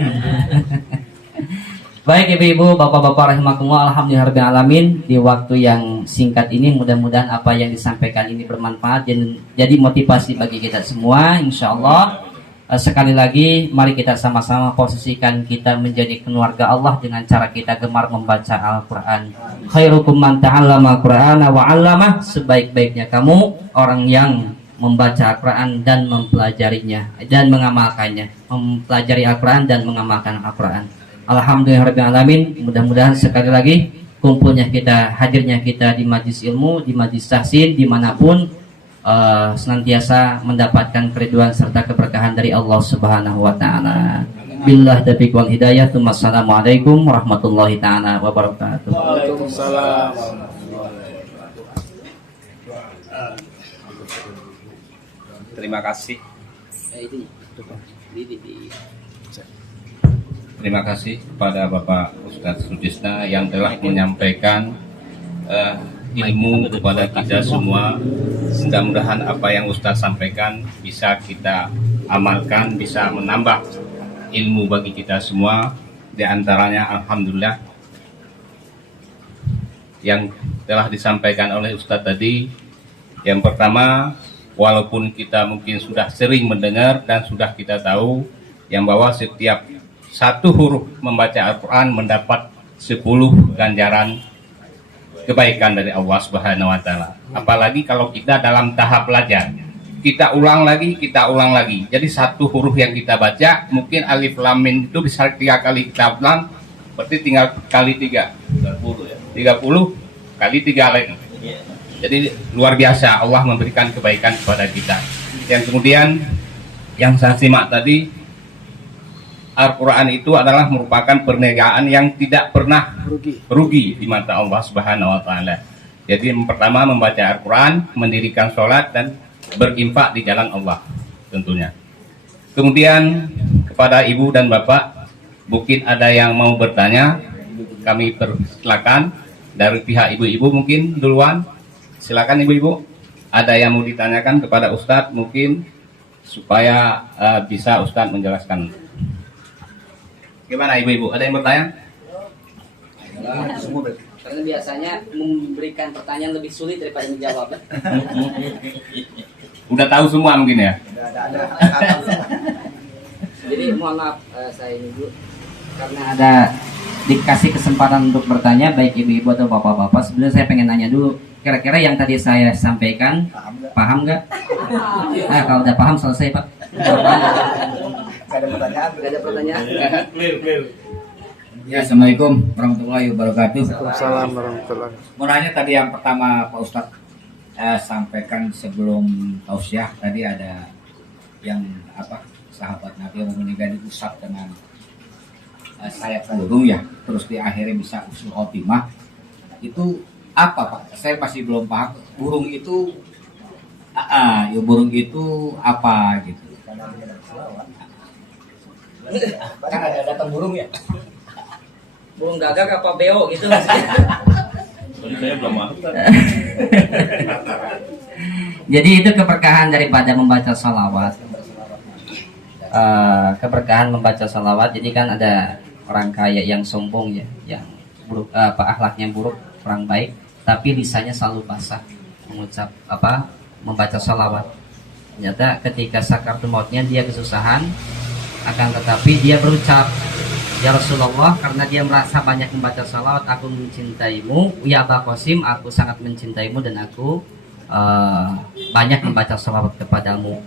Baik ibu-ibu, bapak-bapak rahimakumullah, alhamdulillahirrahmanirrahim. Di waktu yang singkat ini mudah-mudahan apa yang disampaikan ini bermanfaat dan jadi motivasi bagi kita semua, insya Allah. Sekali lagi mari kita sama-sama posisikan kita menjadi keluarga Allah dengan cara kita gemar membaca Al-Quran. Khairukum man ta'allama al-Qur'ana wa 'allamah, sebaik-baiknya kamu orang yang membaca Al-Quran dan mempelajarinya dan mengamalkannya, mempelajari Al-Quran dan mengamalkan Al-Quran. Alhamdulillahirrahmanirrahim. Mudah-mudahan sekali lagi kumpulnya kita, hadirnya kita di majlis ilmu, di majlis tahsin, dimanapun senantiasa mendapatkan keriduan serta keberkahan dari Allah Subhanahu wa Ta'ala. Billah taufiq wal hidayah. Assalamualaikum warahmatullahi ta'ala wabarakatuh. Waalaikumsalam. Terima kasih. Terima kasih kepada Bapak Ustadz Sudisna yang telah menyampaikan ilmu kepada kita semua. Mudah-mudahan apa yang Ustadz sampaikan bisa kita amalkan, bisa menambah ilmu bagi kita semua. Di antaranya alhamdulillah yang telah disampaikan oleh Ustadz tadi. Yang pertama, walaupun kita mungkin sudah sering mendengar dan sudah kita tahu yang bahwa setiap satu huruf membaca Al-Quran mendapat 10 ganjaran kebaikan dari Allah Subhanahu wa Ta'ala. Apalagi kalau kita dalam tahap belajar, kita ulang lagi. Jadi satu huruf yang kita baca, mungkin alif lam mim itu bisa 3 kali kita ulang, berarti tinggal kali 3, 30 kali 3 lagi. Jadi luar biasa Allah memberikan kebaikan kepada kita. Yang kemudian yang saya simak tadi, Al-Quran itu adalah merupakan perniagaan yang tidak pernah rugi di mata Allah Subhanahu wa Ta'ala. Jadi yang pertama membaca Al-Quran, mendirikan sholat, dan berinfak di jalan Allah tentunya. Kemudian kepada ibu dan bapak, mungkin ada yang mau bertanya, kami persilakan. Dari pihak ibu-ibu mungkin duluan, silakan ibu-ibu. Ada yang mau ditanyakan kepada Ustadz mungkin, supaya bisa Ustadz menjelaskan. Gimana ibu-ibu? Ada yang bertanya? Karena biasanya memberikan pertanyaan lebih sulit daripada menjawab. Udah tahu semua mungkin ya? Jadi mohon maaf saya ini dulu, karena ada dikasih kesempatan untuk bertanya baik ibu-ibu atau bapak-bapak. Sebenarnya saya pengen nanya dulu, kira-kira yang tadi saya sampaikan paham nggak? Nah, kalau udah paham selesai Pak. Gak ada pertanyaan. Clear. Ya, Assalamualaikum warahmatullahi wabarakatuh. Waalaikumsalam warahmatullahi. Mau nanya tadi yang pertama Pak Ustadz sampaikan sebelum tausiah tadi ada yang sahabat Nabi yang meninggal diusap dengan sayap burung ya, terus di akhirnya bisa usul khotimah. Itu apa Pak? Saya masih belum paham. Burung itu burung itu apa gitu? Kan ada datang burung ya. burung gagak apa beo gitu maksudnya. Saya belum masuk kan. Jadi itu keberkahan daripada membaca salawat. Keberkahan membaca salawat. Jadi kan ada orang kaya yang sombong ya, yang buruk, akhlaknya buruk, kurang baik, tapi lisannya selalu basah mengucap membaca salawat. Ternyata ketika sakaratul mautnya dia kesusahan, akan tetapi dia berucap, ya Rasulullah, karena dia merasa banyak membaca salawat, aku mencintaimu, ya Aba Qasim, aku sangat mencintaimu dan aku banyak membaca salawat kepadamu.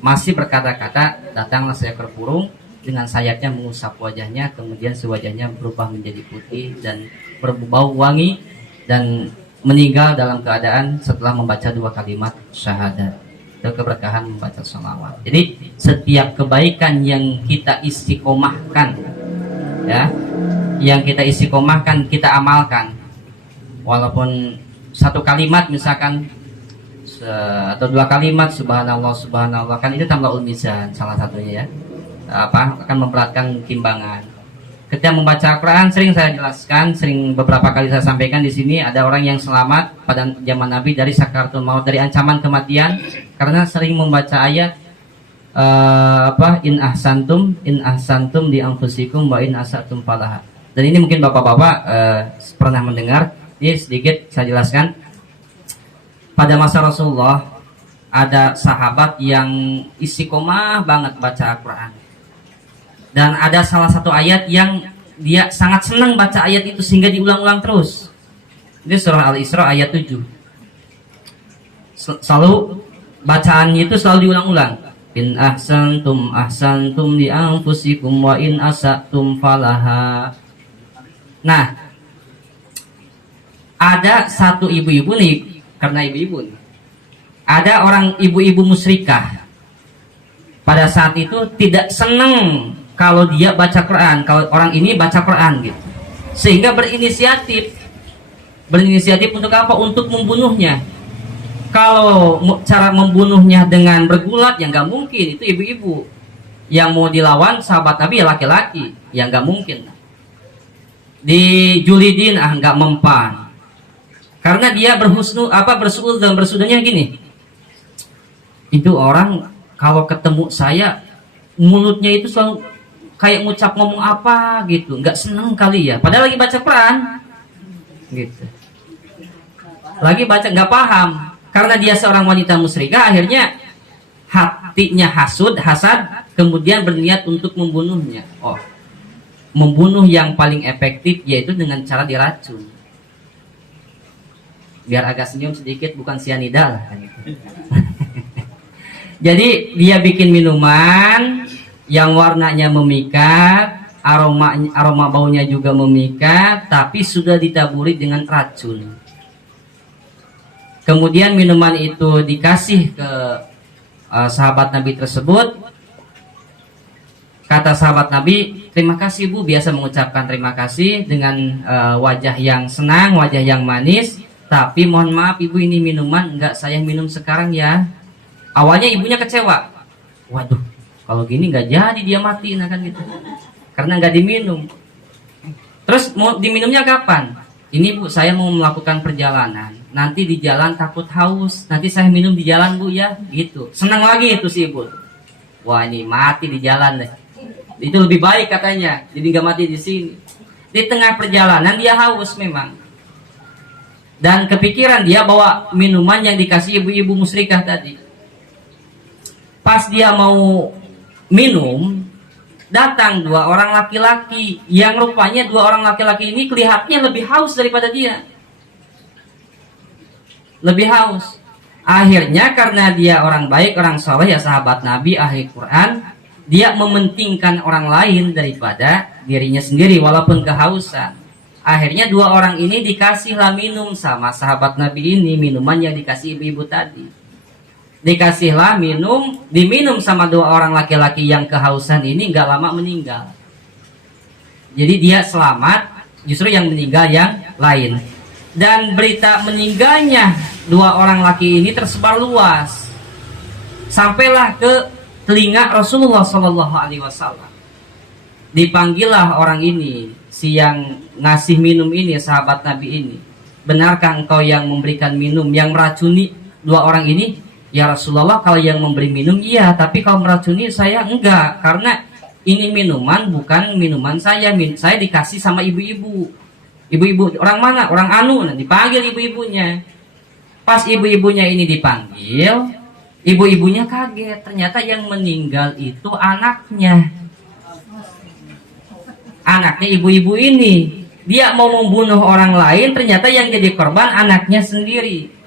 Masih berkata-kata, datanglah seekor burung dengan sayapnya mengusap wajahnya, kemudian wajahnya berubah menjadi putih dan berbau wangi, dan meninggal dalam keadaan setelah membaca 2 kalimat syahadat. Itu keberkahan membaca salawat. Jadi setiap kebaikan yang kita istiqomahkan, ya, yang kita istiqomahkan, kita amalkan, walaupun 1 kalimat misalkan atau 2 kalimat subhanallah subhanallah, kan itu tamla'ul mizan salah satunya ya, akan memberatkan timbangan. Ketika membaca Al-Quran, sering saya jelaskan, beberapa kali saya sampaikan di sini, ada orang yang selamat pada zaman Nabi dari sakaratul maut, dari ancaman kematian, karena sering membaca ayat in ahsantum di anfusikum wa in asatum falaha. Dan ini mungkin bapak-bapak pernah mendengar. Ini sedikit saya jelaskan. Pada masa Rasulullah ada sahabat yang istiqomah banget baca Al-Quran. Dan ada salah satu ayat yang dia sangat senang baca ayat itu sehingga diulang-ulang terus. Itu surah Al-Isra ayat 7. Selalu bacaannya itu selalu diulang-ulang. In ahsantum li anfusikum wa in asatum falaha. Nah, ada satu ibu-ibu nih, karena ibu-ibu nih, ada orang ibu-ibu musyrikah pada saat itu tidak senang kalau dia baca Quran, kalau orang ini baca Quran gitu, sehingga berinisiatif untuk apa? Untuk membunuhnya. Kalau cara membunuhnya dengan bergulat, ya nggak mungkin. Itu ibu-ibu yang mau dilawan sahabat Nabi ya laki-laki, ya nggak mungkin. Dijulidin, nggak mempan, karena dia bersuul dan bersudahnya gini. Itu orang kalau ketemu saya mulutnya itu selalu kayak ngucap ngomong apa gitu, nggak seneng kali ya, padahal lagi baca Quran gitu, lagi baca, nggak paham. Karena dia seorang wanita musyrikah, akhirnya hatinya hasad, kemudian berniat untuk membunuhnya. Membunuh yang paling efektif yaitu dengan cara diracun. Biar agak senyum sedikit, bukan sianida lah gitu. Jadi dia bikin minuman yang warnanya memikat, aroma baunya juga memikat, tapi sudah ditaburi dengan racun. Kemudian minuman itu dikasih ke sahabat Nabi tersebut. Kata sahabat Nabi, terima kasih Bu, biasa mengucapkan terima kasih dengan wajah yang senang, wajah yang manis. Tapi mohon maaf Ibu, ini minuman enggak saya minum sekarang ya. Awalnya ibunya kecewa. Waduh, kalau gini nggak jadi dia mati, nah kan gitu. Karena nggak diminum. Terus mau diminumnya kapan? Ini Bu, saya mau melakukan perjalanan. Nanti di jalan takut haus. Nanti saya minum di jalan Bu ya, gitu. Senang lagi itu si Ibu. Wah ini mati di jalan deh. Itu lebih baik katanya. Jadi nggak mati di sini. Di tengah perjalanan dia haus memang. Dan kepikiran dia bawa minuman yang dikasih ibu-ibu musyrikah tadi. Pas dia mau minum, datang 2 orang laki-laki yang rupanya 2 orang laki-laki ini kelihatannya lebih haus daripada dia. Lebih haus. Akhirnya karena dia orang baik, orang soleh, ya sahabat Nabi, ahli Quran, dia mementingkan orang lain daripada dirinya sendiri walaupun kehausan. Akhirnya 2 orang ini dikasihlah minum sama sahabat Nabi ini, minuman yang dikasih ibu-ibu tadi. Dikasihlah minum, diminum sama 2 orang laki-laki yang kehausan ini, nggak lama meninggal. Jadi dia selamat, justru yang meninggal yang lain. Dan berita meninggalnya 2 orang laki ini tersebar luas, sampailah ke telinga Rasulullah SAW. Dipanggillah orang ini, si yang ngasih minum ini, sahabat Nabi ini. Benarkah engkau yang memberikan minum, yang meracuni 2 orang ini? Ya Rasulullah, kalau yang memberi minum iya, tapi kalau meracuni saya enggak, karena ini minuman bukan minuman saya dikasih sama ibu-ibu. Ibu-ibu orang mana? Orang anu. Nah, dipanggil ibu-ibunya. Pas ibu-ibunya ini dipanggil, ibu-ibunya kaget, ternyata yang meninggal itu anaknya. Anaknya ibu-ibu ini. Dia mau membunuh orang lain, ternyata yang jadi korban anaknya sendiri.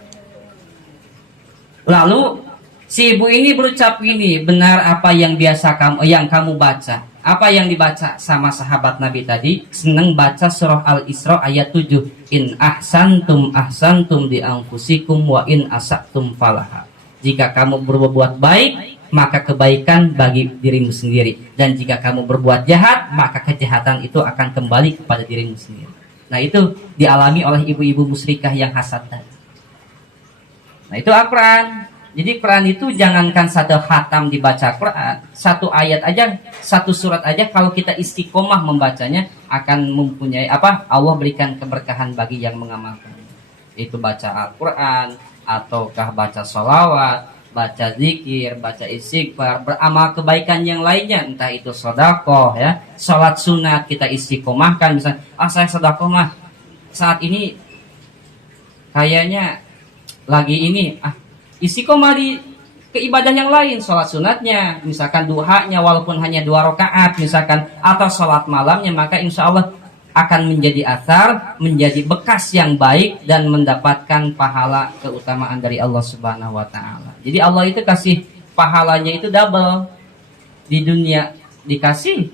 Lalu si ibu ini berucap gini, benar apa yang biasa kamu baca. Apa yang dibaca sama sahabat Nabi tadi? Senang baca surah Al-Isra ayat 7. In ahsantum di anfusikum wa in asaktum falaha. Jika kamu berbuat baik, maka kebaikan bagi dirimu sendiri. Dan jika kamu berbuat jahat, maka kejahatan itu akan kembali kepada dirimu sendiri. Nah itu dialami oleh ibu-ibu musyrikah yang hasad tadi. Nah itu Al-Quran. Jadi Quran itu jangankan 1 khatam dibaca Quran, 1 ayat aja, 1 surat aja, kalau kita istiqomah membacanya akan mempunyai Allah berikan keberkahan bagi yang mengamalkan. Itu baca Al-Quran, ataukah baca sholawat, baca zikir, baca istighfar, beramal kebaikan yang lainnya, entah itu sedekah ya, sholat sunat kita istiqomahkan. Misalnya, saya sedekah mah saat ini kayaknya lagi ini, istiqomah di keibadah yang lain, sholat sunatnya, misalkan duhanya walaupun hanya 2 rakaat misalkan, atau sholat malamnya, maka insya Allah akan menjadi athar, menjadi bekas yang baik dan mendapatkan pahala keutamaan dari Allah Subhanahu wa Ta'ala. Jadi Allah itu kasih pahalanya itu double, di dunia dikasih,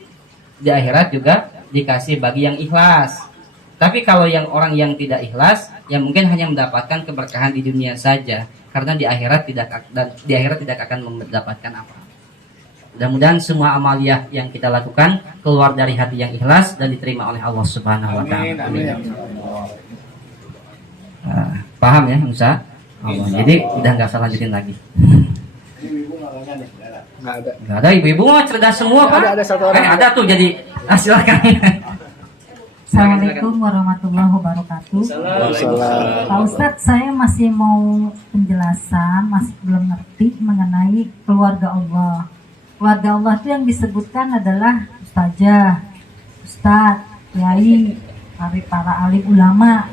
di akhirat juga dikasih bagi yang ikhlas. Tapi kalau yang orang yang tidak ikhlas, ya mungkin hanya mendapatkan keberkahan di dunia saja, karena di akhirat tidak akan mendapatkan apa. Mudah-mudahan semua amaliyah yang kita lakukan keluar dari hati yang ikhlas dan diterima oleh Allah Subhanahu wa Ta'ala. Paham ya, Musa? Jadi udah nggak usah lanjutin lagi. Nggak ada ibu-ibu mah cerdas semua Pak. Ada 1 orang. Ada tuh, jadi silakan. Assalamualaikum warahmatullahi wabarakatuh. Pak Ustadz, saya masih mau penjelasan, masih belum ngerti mengenai keluarga Allah. Keluarga Allah itu yang disebutkan adalah ustazah, ustadz, kiai, para alim ulama.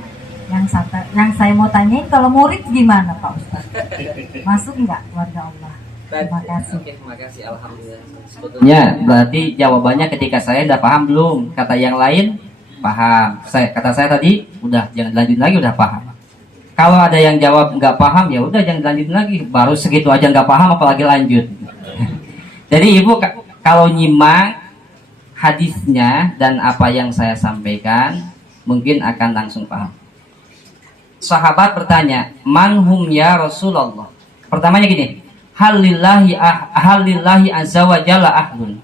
Yang saya mau tanyain, kalau murid gimana Pak Ustadz? Masuk nggak keluarga Allah? Terima kasih. Terima kasih, alhamdulillah. Sebetulnya berarti jawabannya ketika saya udah paham belum? Kata yang lain paham. Kata saya tadi udah, jangan lanjut lagi, udah paham. Kalau ada yang jawab nggak paham, ya udah jangan lanjut lagi. Baru segitu aja nggak paham, apalagi lanjut. Jadi ibu kalau nyimak hadisnya dan apa yang saya sampaikan, mungkin akan langsung paham. Sahabat bertanya, manhum ya Rasulullah. Pertamanya gini, halillahi azza wa jalla ahlun.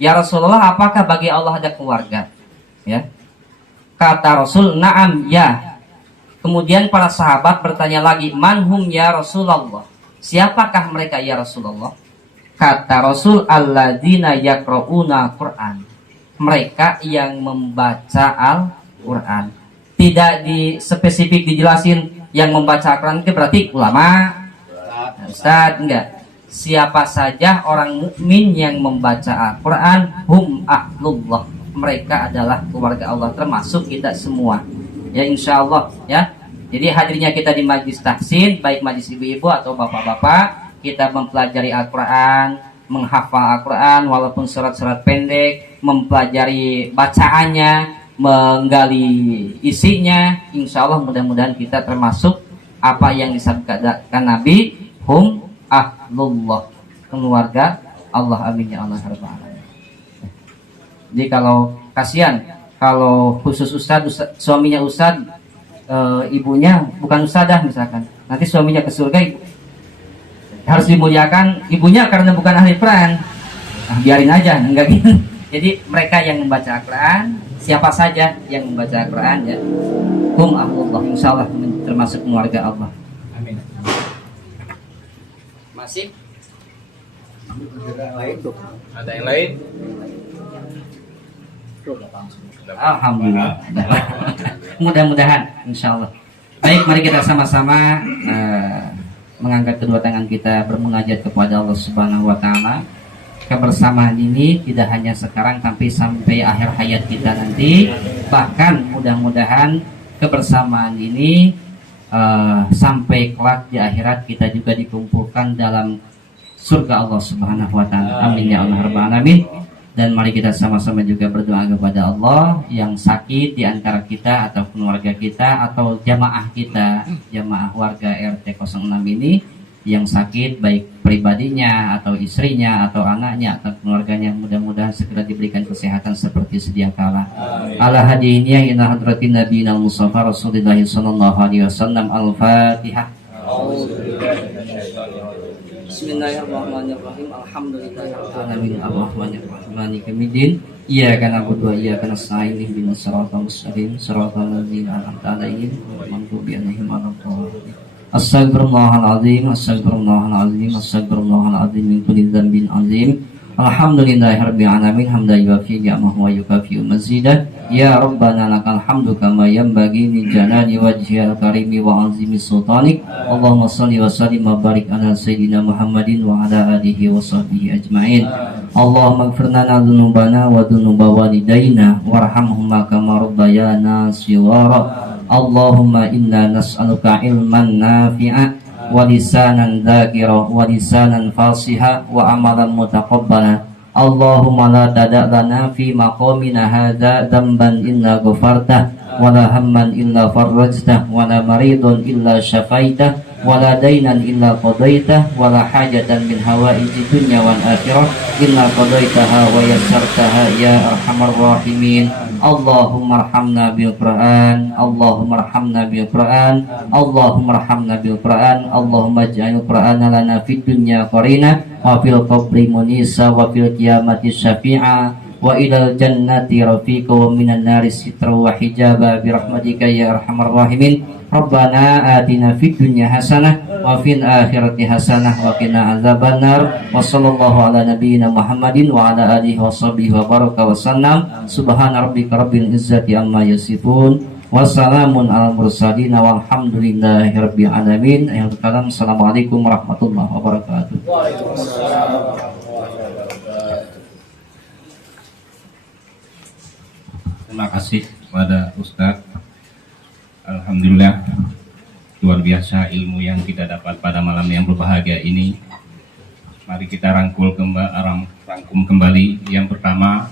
"Ya Rasulullah, apakah bagi Allah ada keluarga?" Ya. Kata Rasul, "Na'am, ya." Kemudian para sahabat bertanya lagi, "Manhum ya Rasulullah?" Siapakah mereka ya Rasulullah? Kata Rasul, "Alladzina yaqra'una Qur'an." Mereka yang membaca Al-Qur'an. Tidak spesifik dijelasin yang membaca Al-Qur'an itu berarti ulama, ustaz, enggak. Siapa saja orang mukmin yang membaca Al-Quran, hum ahlullah, mereka adalah keluarga Allah, termasuk kita semua. Ya, insya Allah ya. Jadi hadirnya kita di majlis tahsin, baik majlis ibu-ibu atau bapak-bapak, kita mempelajari Al-Quran, menghafal Al-Quran walaupun surat-surat pendek, mempelajari bacaannya, menggali isinya. Insya Allah mudah-mudahan kita termasuk apa yang disabdakan Nabi, hum ahlullah, keluarga Allah. Amin ya Allah rabbal alamin. Jadi kalau kasihan kalau khusus ustad, suaminya ustad, ibunya bukan ustadah misalkan, nanti suaminya ke surga, harus dimuliakan ibunya karena bukan ahli Quran. Nah, biarin aja, enggak gitu. Jadi mereka yang membaca Al-Quran, siapa saja yang membaca Al-Quran ya, hum ahlullah, insya Allah termasuk keluarga Allah. Amin. Masih? Ada yang lain? Alhamdulillah. Mudah-mudahan, insya Allah. Baik, mari kita sama-sama mengangkat kedua tangan kita bermunajat kepada Allah Subhanahu Wa Taala. Kebersamaan ini tidak hanya sekarang, tapi sampai akhir hayat kita nanti. Bahkan mudah-mudahan kebersamaan ini sampai kelak di akhirat kita juga dikumpulkan dalam surga Allah Subhanahu Wa Taala. Amin ya Allah rabbal alamin. Dan mari kita sama-sama juga berdoa kepada Allah yang sakit di antara kita atau keluarga kita atau jamaah kita, jamaah warga RT 06 ini yang sakit, baik pribadinya atau istrinya atau anaknya atau keluarganya, mudah-mudahan segera diberikan kesehatan seperti sedia kala. Ala hadiyya ila hadratin nabiyina Mustafa Rasulullah sallallahu alaihi wasallam. Al-Fatihah. Bismillahirrahmanirrahim. Alhamdulillahirabbil alamin arrahmanirrahim maliki yaumiddin. Iyyaka na'budu wa iyyaka nasta'in ihdinas siratal mustaqim siratal ladzina an'amta 'alaihim ghairil maghdubi 'alaihim waladdallin. Astaghfirullahaladzim, astaghfirullahaladzim, astaghfirullahaladzim min kulli dzambin azim. Alhamdulillahirabbil alamin hamdan yuwafi ni'amahu wa yukafi mazidah. Ya Rabbana lakal hamdu kama yanbaghi li jalali wajhikal karimi wa azimi sultanik. Allahumma shalli wa sallim wa barik ala sayyidina Muhammadin wa ala alihi wa sahbihi ajmain. Allahumma ighfir lana dzunubana wa dzunuba walidayna warhamhuma kama rabbayana shighara. Allahumma inna nas'aluka ilman nafi'a wa lisanan dzakira wa lisanan fasiha wa amalan mutaqabbala. Allahumma la tada' lana fi maqamina hadza dzamban illa ghafartah wa la hamman illa farajtah wa la maridun illa syafaitah wa la dainan illa qadaitah wa la hajatan min hawaiji dunya wal akhirah illa qadaitaha wa yassartaha ya arhamar rahimin. Allahumma arhamna bil Qur'an, Allahumma arhamna bil Qur'an, Allahumma arhamna bil Qur'an, Allahumma ij'al Qur'ana lana fid dunya qarina wa fil qabri munisa wa fil qiyamati syafi'a wa ilal jannati rafiqa wa minan nari sitra wa hijaba bi rahmatika ya arhamar rahimin. Rabbana atina fid dunya hasanah wa fil akhirati hasanah wa qina adzabannar. Wa sallallahu ala nabiyyina Muhammadin wa ala alihi wa sahbihi wa baraka wa sallam. Subhana rabbika rabbil izzati amma yasifun wa salamun alal mursalin walhamdulillahi rabbil alamin. Akhirul kalam. Assalamualaikum warahmatullahi wabarakatuh. Terima kasih kepada Ustadz. Alhamdulillah, luar biasa ilmu yang kita dapat pada malam yang berbahagia ini. Mari kita rangkum kembali. Yang pertama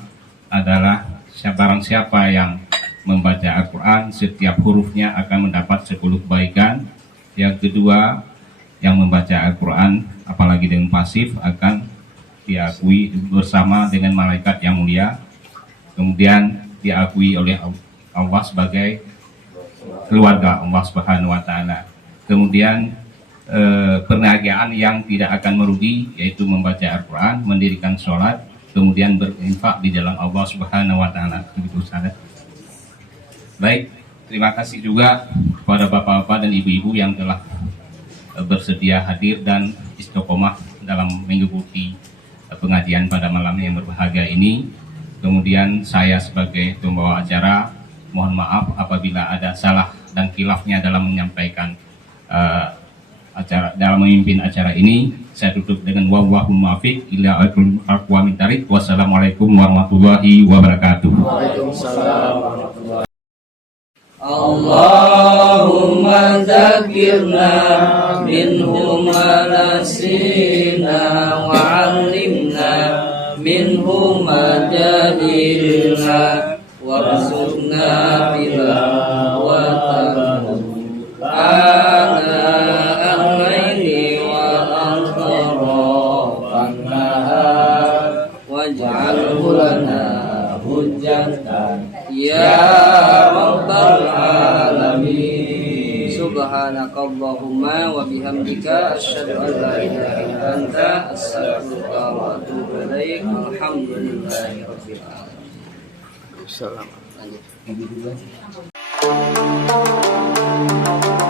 adalah barang siapa yang membaca Al-Quran, setiap hurufnya akan mendapat 10 kebaikan. Yang kedua, yang membaca Al-Quran apalagi dengan pasif akan diakui bersama dengan malaikat yang mulia. Kemudian diakui oleh Allah sebagai keluarga Allah Subhanahu Wa Taala. Kemudian perniagaan yang tidak akan merugi, yaitu membaca Al-Quran, mendirikan sholat, kemudian berinfak di jalan Allah Subhanahu wa taala. Begitu Ustaz. Baik, terima kasih juga kepada bapak-bapak dan ibu-ibu yang telah bersedia hadir dan istiqomah dalam mengikuti pengajian pada malam yang berbahagia ini. Kemudian saya sebagai pembawa acara mohon maaf apabila ada salah dan khilafnya dalam menyampaikan dalam memimpin acara ini. Saya tutup dengan wallahul muwaffiq ila aqwamit thariq. Wassalamualaikum warahmatullahi wabarakatuh. Allahumma dzakirna minhu ma nasina wa 'allimna minhu ma jahilna warzuqna tilawatahu ana al-laili wa atrafan nahar waj'alhu lana hujjatan ya rabbal alamin. Subhanakallahumma wa bihamdika asyhadu an la ilaha illa anta astaghfiruka wa atubu ilaik. Alhamdulillahi rabbil alamin. Lanjut.